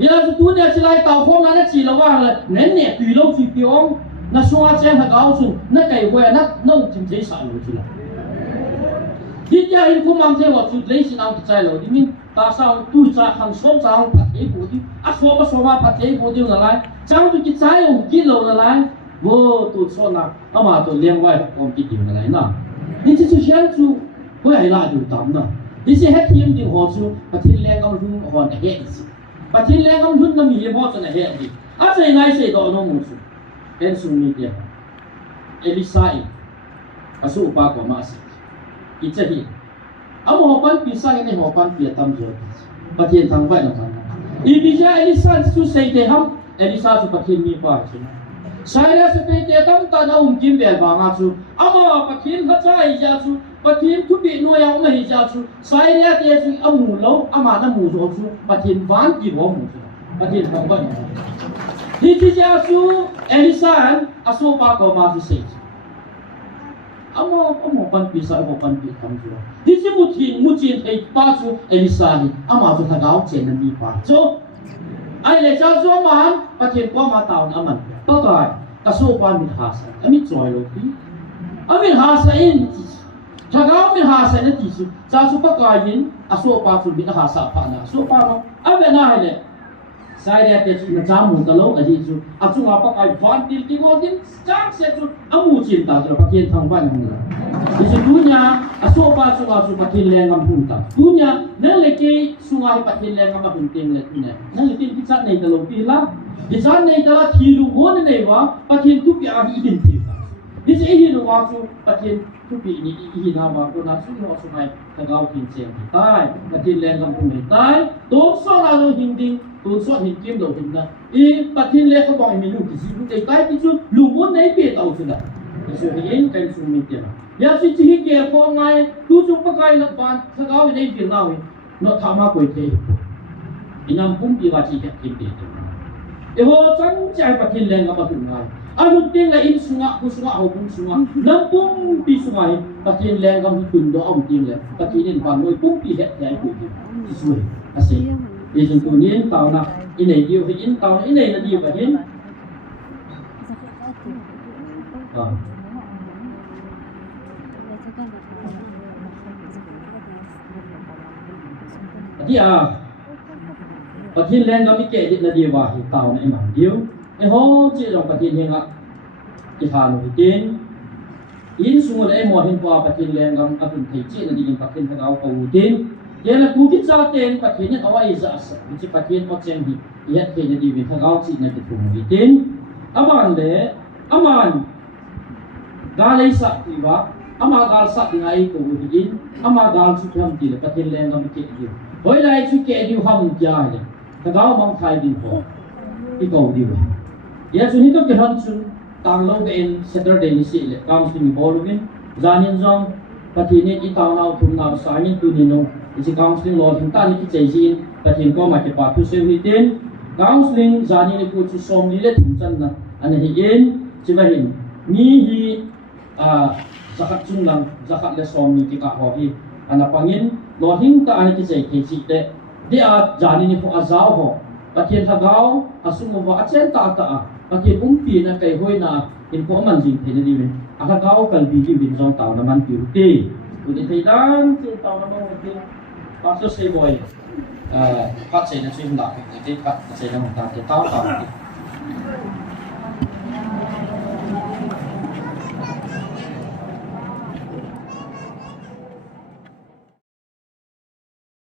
ya tu ne chi lai tao khom na chi lo wa la nen ne tui lo chi piong na so a chen tha gao chun na kai hoi na no chin te sa lo chu la di ja hin ko mang te wa chu le si nang chai lo di min ta sao tu cha khang som chang phat e bu di a so ma phat e bu di na lai chang tu ki chai o ki lo na lai wo tu so na ama to leng wai kom ki di na lai na ni chi chu hian chu ko ai la du tam na ni se het thiam ding ho chu pathin leng am hun ho na he si pathin leng am hun na mi he bo cha na he di a chai ngai se do no mu chu en su mi dia Elisai asu pa ko ma si i cha hi amo pan pi sa ne ho pan pi tam jo pathian thang vai na thang i bi ja Elisa su sei te ham Elisa su pathian mi pa chu sai ra se te tam ta na kim be ba nga chu amo pathian ha cha i ja chu pathian thu bi no ya ma hi ja chu sai ra te chu amu lo ama na mu zo chu pathian van ki bo mu chu pathian thang vai hi ti ja chu Elisa aso pa ko ma su sei amo pan pi sa ko pan pi kam chu di si mu chin ei pa chu Elisa ni ama chu thagao chen na mi pa chu ai le cha chu man pathian ko ma taw na man to kai ka so pa mi ha sa ami choi lo pi ami ha sa in thagao mi ha sa na ti chu cha chu pa kai yin aso pa chu bi na ha sa pa na so pa no ave na hele sai ra te chu na cha mu ta lo a ji chu a chu nga pa kai van til ti go din chang se chu amu chin ta chu pathian thang van na di dunia aso pa chu nga chu pathian le ngam hun ta dunia na le ke su nga hi pathian le ngam hun tem le ne na le tin ki chat nei ta lo pi la di chat nei ta la thi lu go ne nei wa pathian tu pi a hi din ti di se hi no wa chu pathian tu pi ni hi na ba ko na su no su mai ta gao tin chen tai pathian le ngam hun tai to so la lo ding ding tu suốt hình kim đầu hình na i bắt thiên lệ không bằng mình luôn chỉ cái cái chút lùm muốn này biết tàu chứ là cái sự hiện cái sự mình tiền ya suy chỉ kia có ngay tu chung các cái lập ban sao cáo về đây việc nào nó tham ma quỷ thế inam cũng bị vạ chỉ cái kim tiền Eho chẳng chạy bắt thiên lệ ngapa thùng ngay anh tiếng là in sunga hậu cũng sunga nắm cũng bị sunga bắt thiên lệ ngắm thùng đó ông tiếng lệ bắt thiên lệ còn nuôi cũng bị hết cái quỷ gì suy à gì vì chúng tôi nhìn tàu nào in này điều thì in tàu in này là điều phải in thì bắt thiên lệ ngắm cái gì là điều vào tàu này mà điềuไอ้ห้องที่เราปฏิเสธละที่ทานวิธีอินสมมติไอ้หมอเห็นว่าปฏิเสธแรงกำอันเป็นที่จีนนั่นเองปฏิเสธเขาเอาวิธีเดี๋ยวเราคุยที่จะเต็มปฏิเสธเอาไว้จะสักวิธีปฏิเสธหมดเจนที่เหตุที่นั่นเองเขาเอาจีนนั่นเป็นตัววิธีอามันเลยอามันกาเลยสักที่ว่าอามันกาลสักที่ไงตัววิธีอามันกาลสุดท้ายที่ปฏิเสธแรงกำวิธีเฮ้ยได้ชุดเกดิวห้ามจ่ายเลยเขาเอามังไทยดิวพอที่เก่าดิวya so hito ke han chu tang lo ke in Saturday ni si le kam sing bolugin zanin jong patine i taw naw thum naw sa ni tu ni no i kam sing lo thing ta ni ki chei jin patin ko ma ke pa tu se wi tin kam sing zani ni ku chu som li le thum chan na an hi in chi ba hin ni hi zakat chung lang zakat le som ni ki ka ho hi ana pangin lo hing ta ani ki chei ke chi te dia zani ni ko azao ho patien thagao asung mo wa chen ta ta patien pi na kai hoi na in ko man jing the ni men aka gao kal bi ki bin jong taw na man pi te tu ni thai dan chu taw na mo ti pa so se boy phat se na chin da ke te phat se na mo ta te taw taw